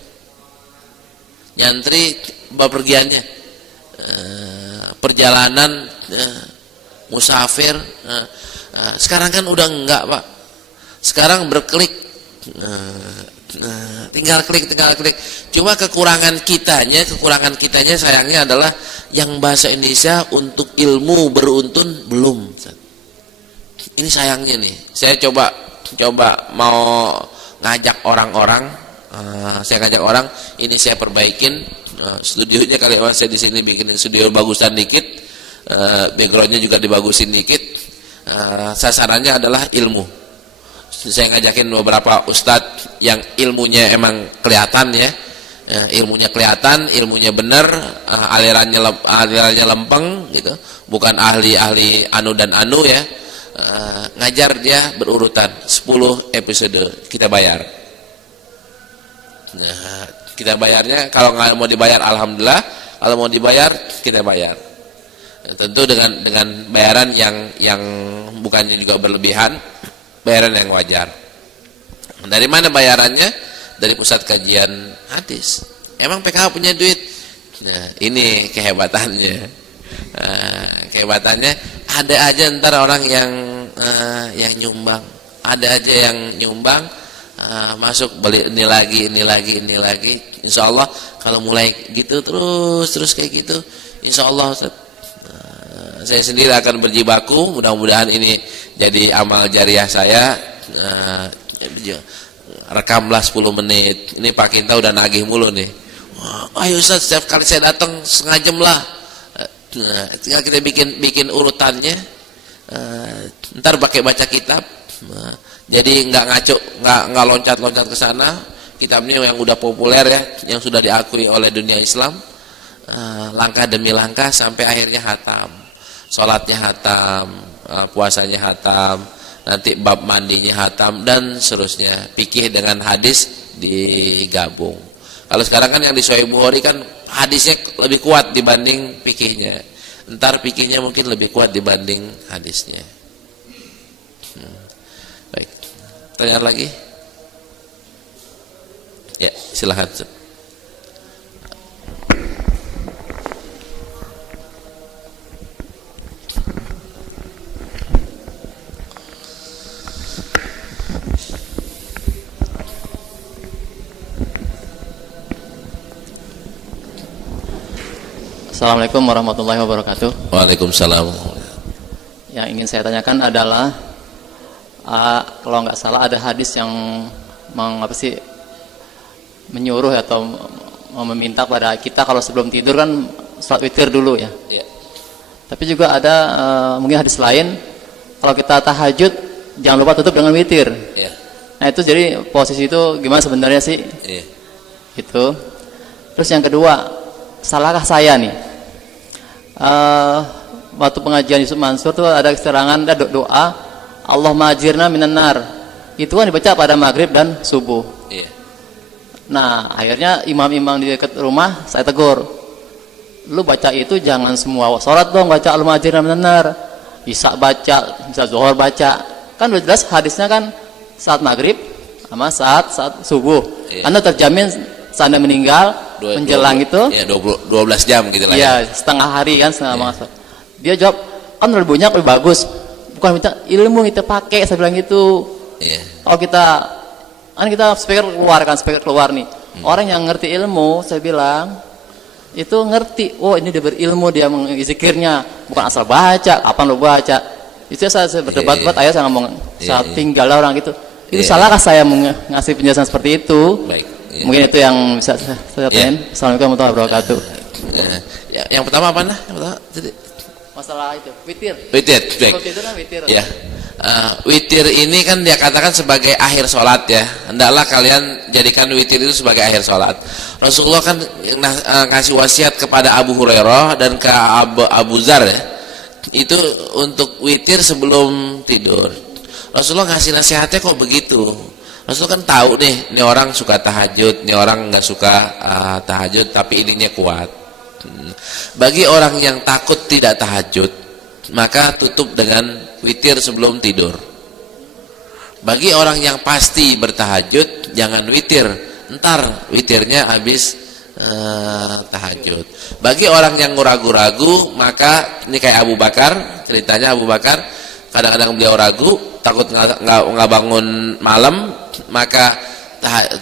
Nyantri bepergiannya, perjalanan, musafir. Sekarang kan udah enggak Pak, sekarang berklik, tinggal klik. Cuma kekurangan kitanya sayangnya adalah yang bahasa Indonesia untuk ilmu beruntun belum. Ini sayangnya nih. Saya coba mau ngajak orang-orang, ini saya perbaikin studionya kali saya di sini bikinin studio bagusan dikit, backgroundnya juga dibagusin dikit. Sasarannya adalah ilmu. Saya ngajakin beberapa ustadz yang ilmunya emang kelihatan ya, ilmunya kelihatan, ilmunya benar, alirannya lempeng gitu, bukan ahli anu dan anu ya. Ngajar dia berurutan 10 episode kita bayar. Nah, kita bayarnya kalau nggak mau dibayar alhamdulillah, kalau mau dibayar kita bayar. Tentu dengan bayaran yang bukannya juga berlebihan, bayaran yang wajar. Dari mana bayarannya? Dari pusat kajian hadis. Emang PKH punya duit? Nah, ini kehebatannya. Kehebatannya ada aja ntar orang yang nyumbang, ada aja yang nyumbang, masuk beli ini lagi. Insya Allah kalau mulai gitu terus kayak gitu, insya Allah saya sendiri akan berjibaku. Mudah-mudahan ini jadi amal jariah saya. Rekamlah 10 menit. Ini Pak Kinta udah nagih mulu nih. Ayo Ustaz, setiap kali saya datang setengah jam lah. Tinggal kita bikin urutannya. Ntar pakai baca kitab. Jadi nggak ngaco, nggak loncat ke sana. Kitabnya yang udah populer ya, yang sudah diakui oleh dunia Islam. Langkah demi langkah sampai akhirnya hatam. Sholatnya hatam, puasanya hatam, nanti bab mandinya hatam, dan seterusnya. Fikih dengan hadis digabung. Kalau sekarang kan yang di Sahih Bukhari kan hadisnya lebih kuat dibanding fikihnya. Ntar fikihnya mungkin lebih kuat dibanding hadisnya. Baik. Pertanyaan lagi? Ya, silakan. Assalamualaikum warahmatullahi wabarakatuh. Waalaikumsalam. Yang ingin saya tanyakan adalah kalau nggak salah ada hadis yang menyuruh atau meminta pada kita kalau sebelum tidur kan sholat witir dulu ya. Ya. Tapi juga ada mungkin hadis lain kalau kita tahajud jangan lupa tutup dengan witir. Ya. Nah itu jadi posisi itu gimana sebenarnya sih? Ya. Itu. Terus yang kedua, salahkah saya nih? Waktu pengajian Yusuf Mansur tuh ada keterangan, ada doa Allahumma ajirna minan nar. Itu kan dibaca pada maghrib dan subuh. Iya. Nah akhirnya imam-imam di dekat rumah saya tegur, lu baca itu jangan semua sholat dong baca Allahumma ajirna minan nar. Bisa baca, bisa zuhur baca. Kan udah jelas hadisnya kan saat maghrib sama saat subuh. Iya. Anda terjamin saat Anda meninggal menjelang itu ya 12 jam gitu lah ya, setengah hari kan setengah masa. Dia jawab kan lebih banyak lebih bagus, bukan minta ilmu kita pakai. Saya bilang gitu. Kalau kita speaker keluar nih, orang yang ngerti ilmu saya bilang itu ngerti, oh ini dia berilmu, dia mengzikirnya bukan asal baca. Apa lo baca itu saya berdebat-debat, ayah saya ngomong saat tinggal orang gitu. Itu salahkah saya ngasih penjelasan seperti itu? Baik. Mungkin itu yang bisa saya tanyain. Assalamualaikum warahmatullahi wabarakatuh. Yang pertama apa nah? Yang pertama tadi masalah itu witir. Witir, baik. Itu kan witir. Ya. Witir ini kan dia katakan sebagai akhir sholat ya. Hendaklah kalian jadikan witir itu sebagai akhir sholat. Rasulullah kan ngasih wasiat kepada Abu Hurairah dan ke Abu Zar ya. Itu untuk witir sebelum tidur. Rasulullah ngasih nasihatnya kok begitu. Rasul kan tahu nih, ini orang suka tahajud, ini orang nggak suka tahajud, tapi ininya kuat. Bagi orang yang takut tidak tahajud, maka tutup dengan witir sebelum tidur. Bagi orang yang pasti bertahajud, jangan witir, ntar witirnya habis tahajud. Bagi orang yang ragu-ragu, maka ini kayak Abu Bakar, ceritanya Abu Bakar, kadang-kadang beliau ragu, takut nggak bangun malam, maka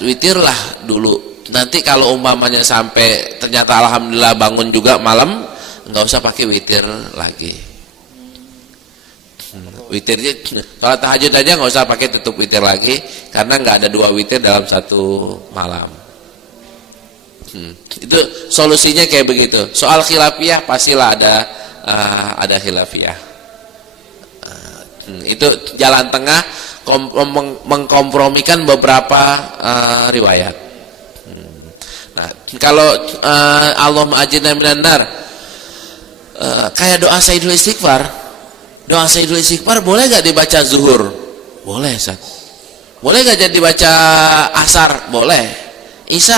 witirlah dulu. Nanti kalau umpamanya sampai ternyata alhamdulillah bangun juga malam, nggak usah pakai witir lagi. Witirnya kalau tahajud aja nggak usah pakai tutup witir lagi, karena nggak ada 2 witir dalam satu malam. Itu solusinya kayak begitu. Soal khilafiyah pastilah ada khilafiyah. Itu jalan tengah mengkompromikan beberapa riwayat. Nah, kalau Allahumma ajirna minan nar, kayak doa Sayyidul Istighfar. Doa Sayyidul Istighfar boleh gak dibaca zuhur? Boleh, Ustaz. Boleh gak jadi dibaca asar? Boleh. Isya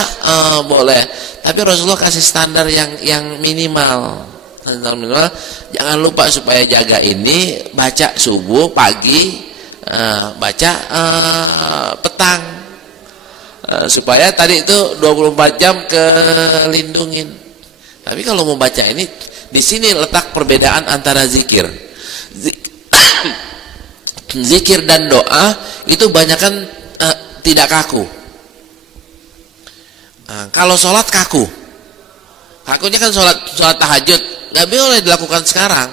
boleh. Tapi Rasulullah kasih standar yang minimal. Standar minimal. Jangan lupa supaya jaga ini, baca subuh, pagi, baca petang. Supaya tadi itu 24 jam kelindungin. Tapi kalau mau baca ini, di sini letak perbedaan antara zikir. Zikir dan doa itu banyakkan tidak kaku. Kalau sholat kaku, kakunya kan sholat tahajud nggak boleh dilakukan sekarang.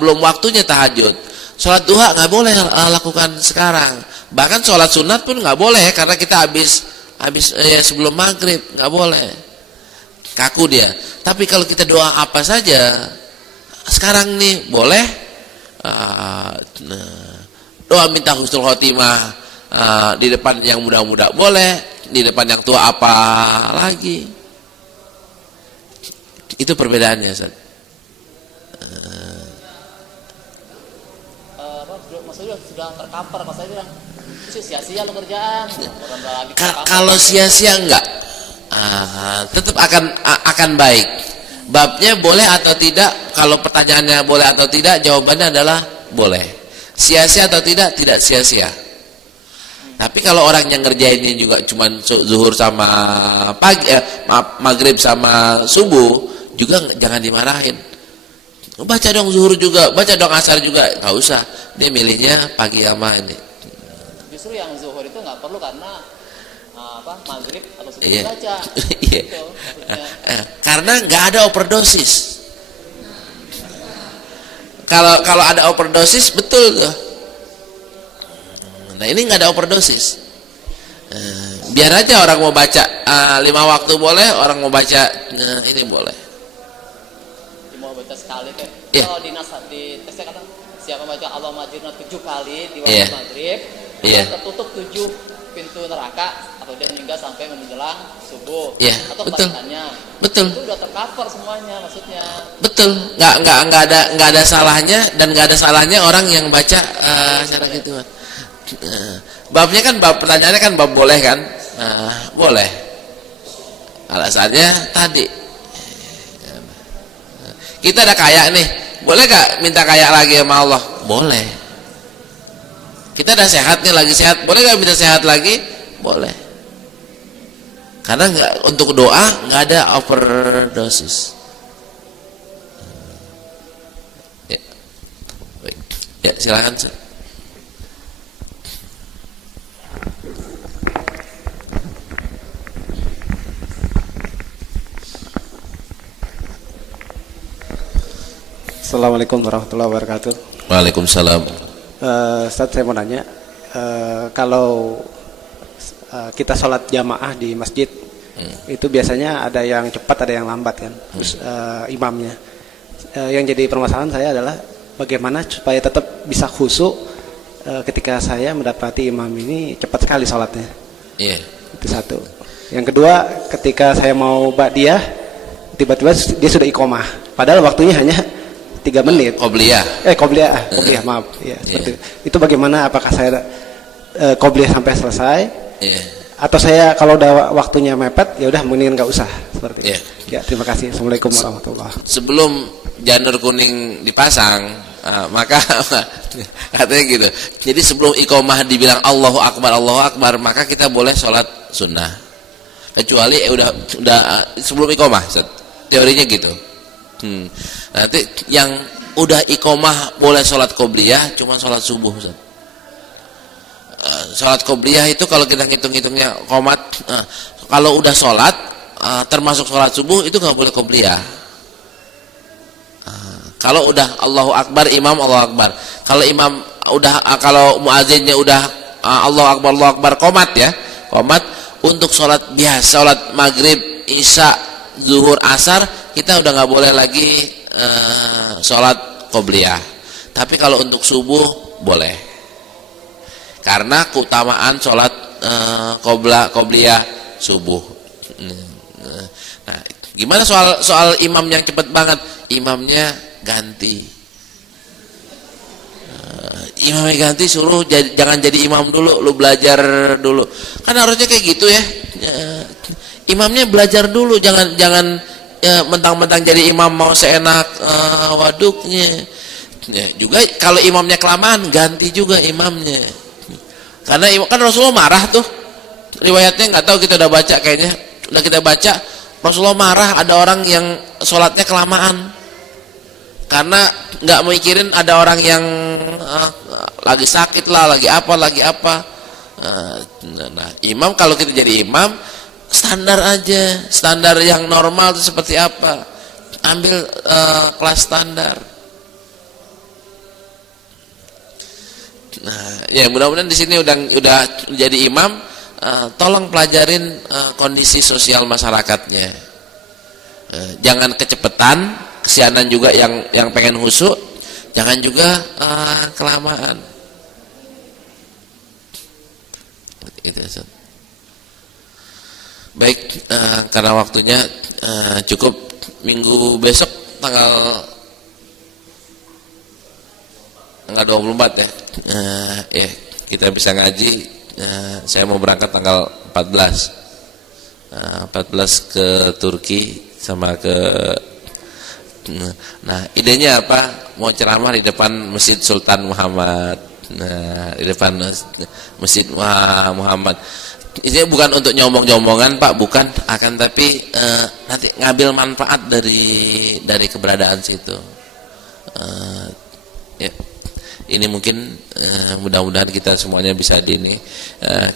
Belum waktunya tahajud. Sholat duha nggak boleh lakukan sekarang. Bahkan sholat sunat pun nggak boleh karena kita habis sebelum maghrib, nggak boleh. Kaku dia. Tapi kalau kita doa apa saja sekarang nih boleh. Doa minta husnul khotimah di depan yang muda-muda boleh, di depan yang tua apa lagi. Itu perbedaannya, Ustaz. Maksudnya sudah terkapar, kalau saya bilang sia-sia lo kerjaan. Kalau sia-sia enggak, tetap akan baik. Babnya boleh atau tidak? Kalau pertanyaannya boleh atau tidak, jawabannya adalah boleh. Sia-sia atau tidak? Tidak sia-sia. Tapi kalau orang yang ngerjainnya juga cuman zuhur sama maghrib sama subuh, juga jangan dimarahin. Baca dong zuhur juga, baca dong asar juga, nggak usah. Dia milihnya pagi sama ini. Justru yang zuhur itu nggak perlu karena maghrib atau subuh Iya. baca. Iya. Gitu, Karena nggak ada overdosis. Kalau ada overdosis betul tuh. Nah ini nggak ada overdosis. Biar aja orang mau baca 5 waktu boleh, orang mau baca ini boleh. Mau baca sekali kan? Iya. Kalau di tesnya kata siapa baca Allahumma ajirna 7 kali di waktu Iya. maghrib, Iya. tertutup 7 pintu neraka atau dia meninggal sampai menjelang subuh. Iya, Atau betul. balikannya. Betul. Itu udah tercover semuanya maksudnya. Betul, nggak ada salahnya, dan nggak ada salahnya orang yang baca secara gitu. Babnya kan pertanyaannya kan bab boleh kan? Boleh. Alasannya tadi kita ada kaya nih, boleh gak minta kaya lagi sama Allah? Boleh. Kita ada sehat nih, lagi sehat, boleh gak minta sehat lagi? Boleh. Karena untuk doa nggak ada overdosis. Ya, baik. Ya silakan. Assalamualaikum warahmatullahi wabarakatuh. Waalaikumsalam. Ustaz, saya mau nanya, kalau kita sholat jamaah di masjid, itu biasanya ada yang cepat, ada yang lambat kan, terus imamnya. Yang jadi permasalahan saya adalah bagaimana supaya tetap bisa khusyuk ketika saya mendapati imam ini cepat sekali sholatnya. Iya. Itu satu. Yang kedua, ketika saya mau ba'diyah, tiba-tiba dia sudah iqomah, padahal waktunya hanya 3 menit. Qobliyah. Qobliyah, maaf. Ya, seperti itu. Bagaimana, apakah saya qobliyah sampai selesai? Iya. Atau saya kalau udah waktunya mepet, ya udah mendingan nggak usah seperti Iya. itu. Ya, terima kasih. Assalamualaikum warahmatullahi wabarakatuh. Sebelum janur kuning dipasang, maka katanya gitu. Jadi sebelum iqomah dibilang Allahu Akbar, maka kita boleh sholat sunnah. Kecuali udah sebelum iqomah, teorinya gitu. Nanti yang udah iqomah boleh sholat qobliyah, cuma sholat subuh, Ustaz. Sholat qobliyah itu kalau kita ngitung-ngitungnya qomat, kalau udah sholat termasuk sholat subuh itu nggak boleh qobliyah. Kalau udah Allahu Akbar, imam Allahu Akbar. Kalau imam kalau muazzinnya udah Allahu Akbar qomat ya, qomat untuk sholat biasa, sholat maghrib, isya, zuhur, asar, kita udah nggak boleh lagi sholat qobliyah. Tapi kalau untuk subuh boleh, karena keutamaan sholat qobliyah subuh. Nah, gimana soal imam yang cepat banget? Imamnya ganti. Imamnya ganti, suruh jangan jadi imam dulu, lu belajar dulu. Kan harusnya kayak gitu ya. Imamnya belajar dulu, jangan mentang-mentang jadi imam mau seenak waduknya. Juga kalau imamnya kelamaan, ganti juga imamnya. Karena kan Rasulullah marah tuh. Riwayatnya nggak tahu, kita udah baca kayaknya. Udah kita baca, Rasulullah marah ada orang yang sholatnya kelamaan. Karena nggak mikirin ada orang yang lagi sakit lah, lagi apa. Nah, imam kalau kita jadi imam, standar aja, standar yang normal itu seperti apa? Ambil kelas standar. Nah, ya mudah-mudahan di sini udah jadi imam, tolong pelajarin kondisi sosial masyarakatnya. Jangan kecepatan, kesianan juga yang pengen khusyuk, jangan juga kelamaan. Itu. Baik, karena waktunya cukup, minggu besok tanggal 24 ya. Ya, kita bisa ngaji. Saya mau berangkat tanggal 14 ke Turki sama ke. Nah, idenya apa? Mau ceramah di depan Masjid Sultan Muhammad. Nah, di depan Masjid Muhammad. Ini bukan untuk nyombong-nyombongan Pak, bukan, akan tapi nanti ngambil manfaat dari keberadaan situ. Ya. Ini mungkin mudah-mudahan kita semuanya bisa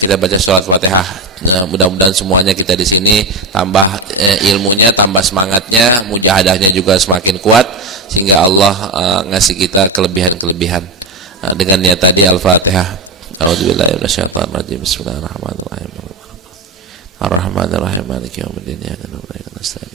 kita baca surat Fatihah. Mudah-mudahan semuanya kita di sini tambah ilmunya, tambah semangatnya, mujahadahnya juga semakin kuat sehingga Allah ngasih kita kelebihan-kelebihan. Dengan niat tadi Al-Fatihah. A'udzubillahi minasyaitonirrajim. Bismillahirrahmanirrahim. Ar-Rahmanir-Rahim. Maliki yaumiddin. Iyyaka na'budu wa iyyaka nasta'in.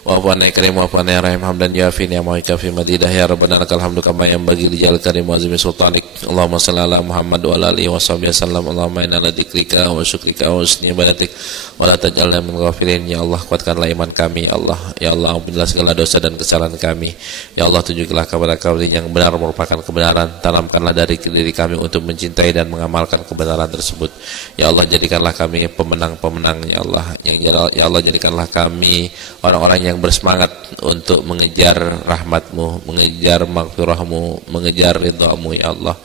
Wa afwan ya karim wa afwan ya rahim hamdan yafini ya mu'ika fi madidah ya rabbana lakal hamdu kama yanbaghi li jalal karim wa azimi sultanik. Allahumma shalli ala Muhammad wa ala alihi washabihi wasallam. Allahumma inna ala dzikrika wa syukrika wa husni ibadatik wa la taj'alna min ghafilin. Ya Allah, kuatkanlah iman kami ya Allah. Ya Allah, ampunilah segala dosa dan kesalahan kami. Ya Allah, tunjukilah kepada kami yang benar merupakan kebenaran. Tanamkanlah dari diri kami untuk mencintai dan mengamalkan kebenaran tersebut. Ya Allah, jadikanlah kami pemenang-pemenang ya Allah. Ya Allah, jadikanlah kami orang-orang yang bersemangat untuk mengejar rahmat-Mu, mengejar maghfirah-Mu, mengejar ridha-Mu ya Allah.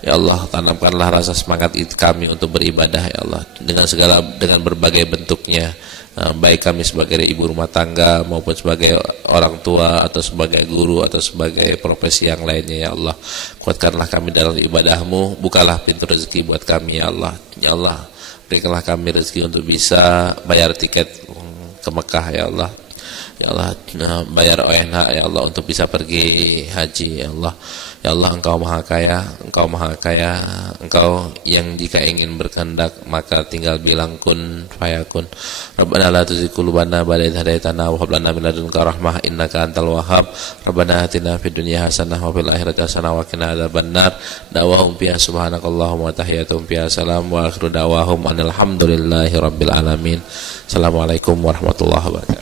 Ya Allah, tanamkanlah rasa semangat itu kami untuk beribadah ya Allah dengan berbagai bentuknya, baik kami sebagai ibu rumah tangga maupun sebagai orang tua atau sebagai guru atau sebagai profesi yang lainnya ya Allah. Kuatkanlah kami dalam ibadah-Mu, bukalah pintu rezeki buat kami ya Allah. Ya Allah, berikanlah kami rezeki untuk bisa bayar tiket ke Mekah ya Allah. Ya Allah, bayar ONH ya Allah untuk bisa pergi haji ya Allah. Ya Allah, Engkau Maha Kaya, Engkau yang jika ingin berkehendak maka tinggal bilang kun fayakun. Rabbana la tuzigh qulubana ba'da idh hadaitana wa hab lana min ladunka rahmah innaka antal wahhab. Rabbana atina fid dunya hasanah wa fil akhirati hasanah wa qina adzabannar. Da'wahum fiha subhanakallahumma wa tahiyyatuhum fiha salam wa akhiru da'wahum alhamdulillahi rabbil alamin. Assalamualaikum warahmatullahi wabarakatuh.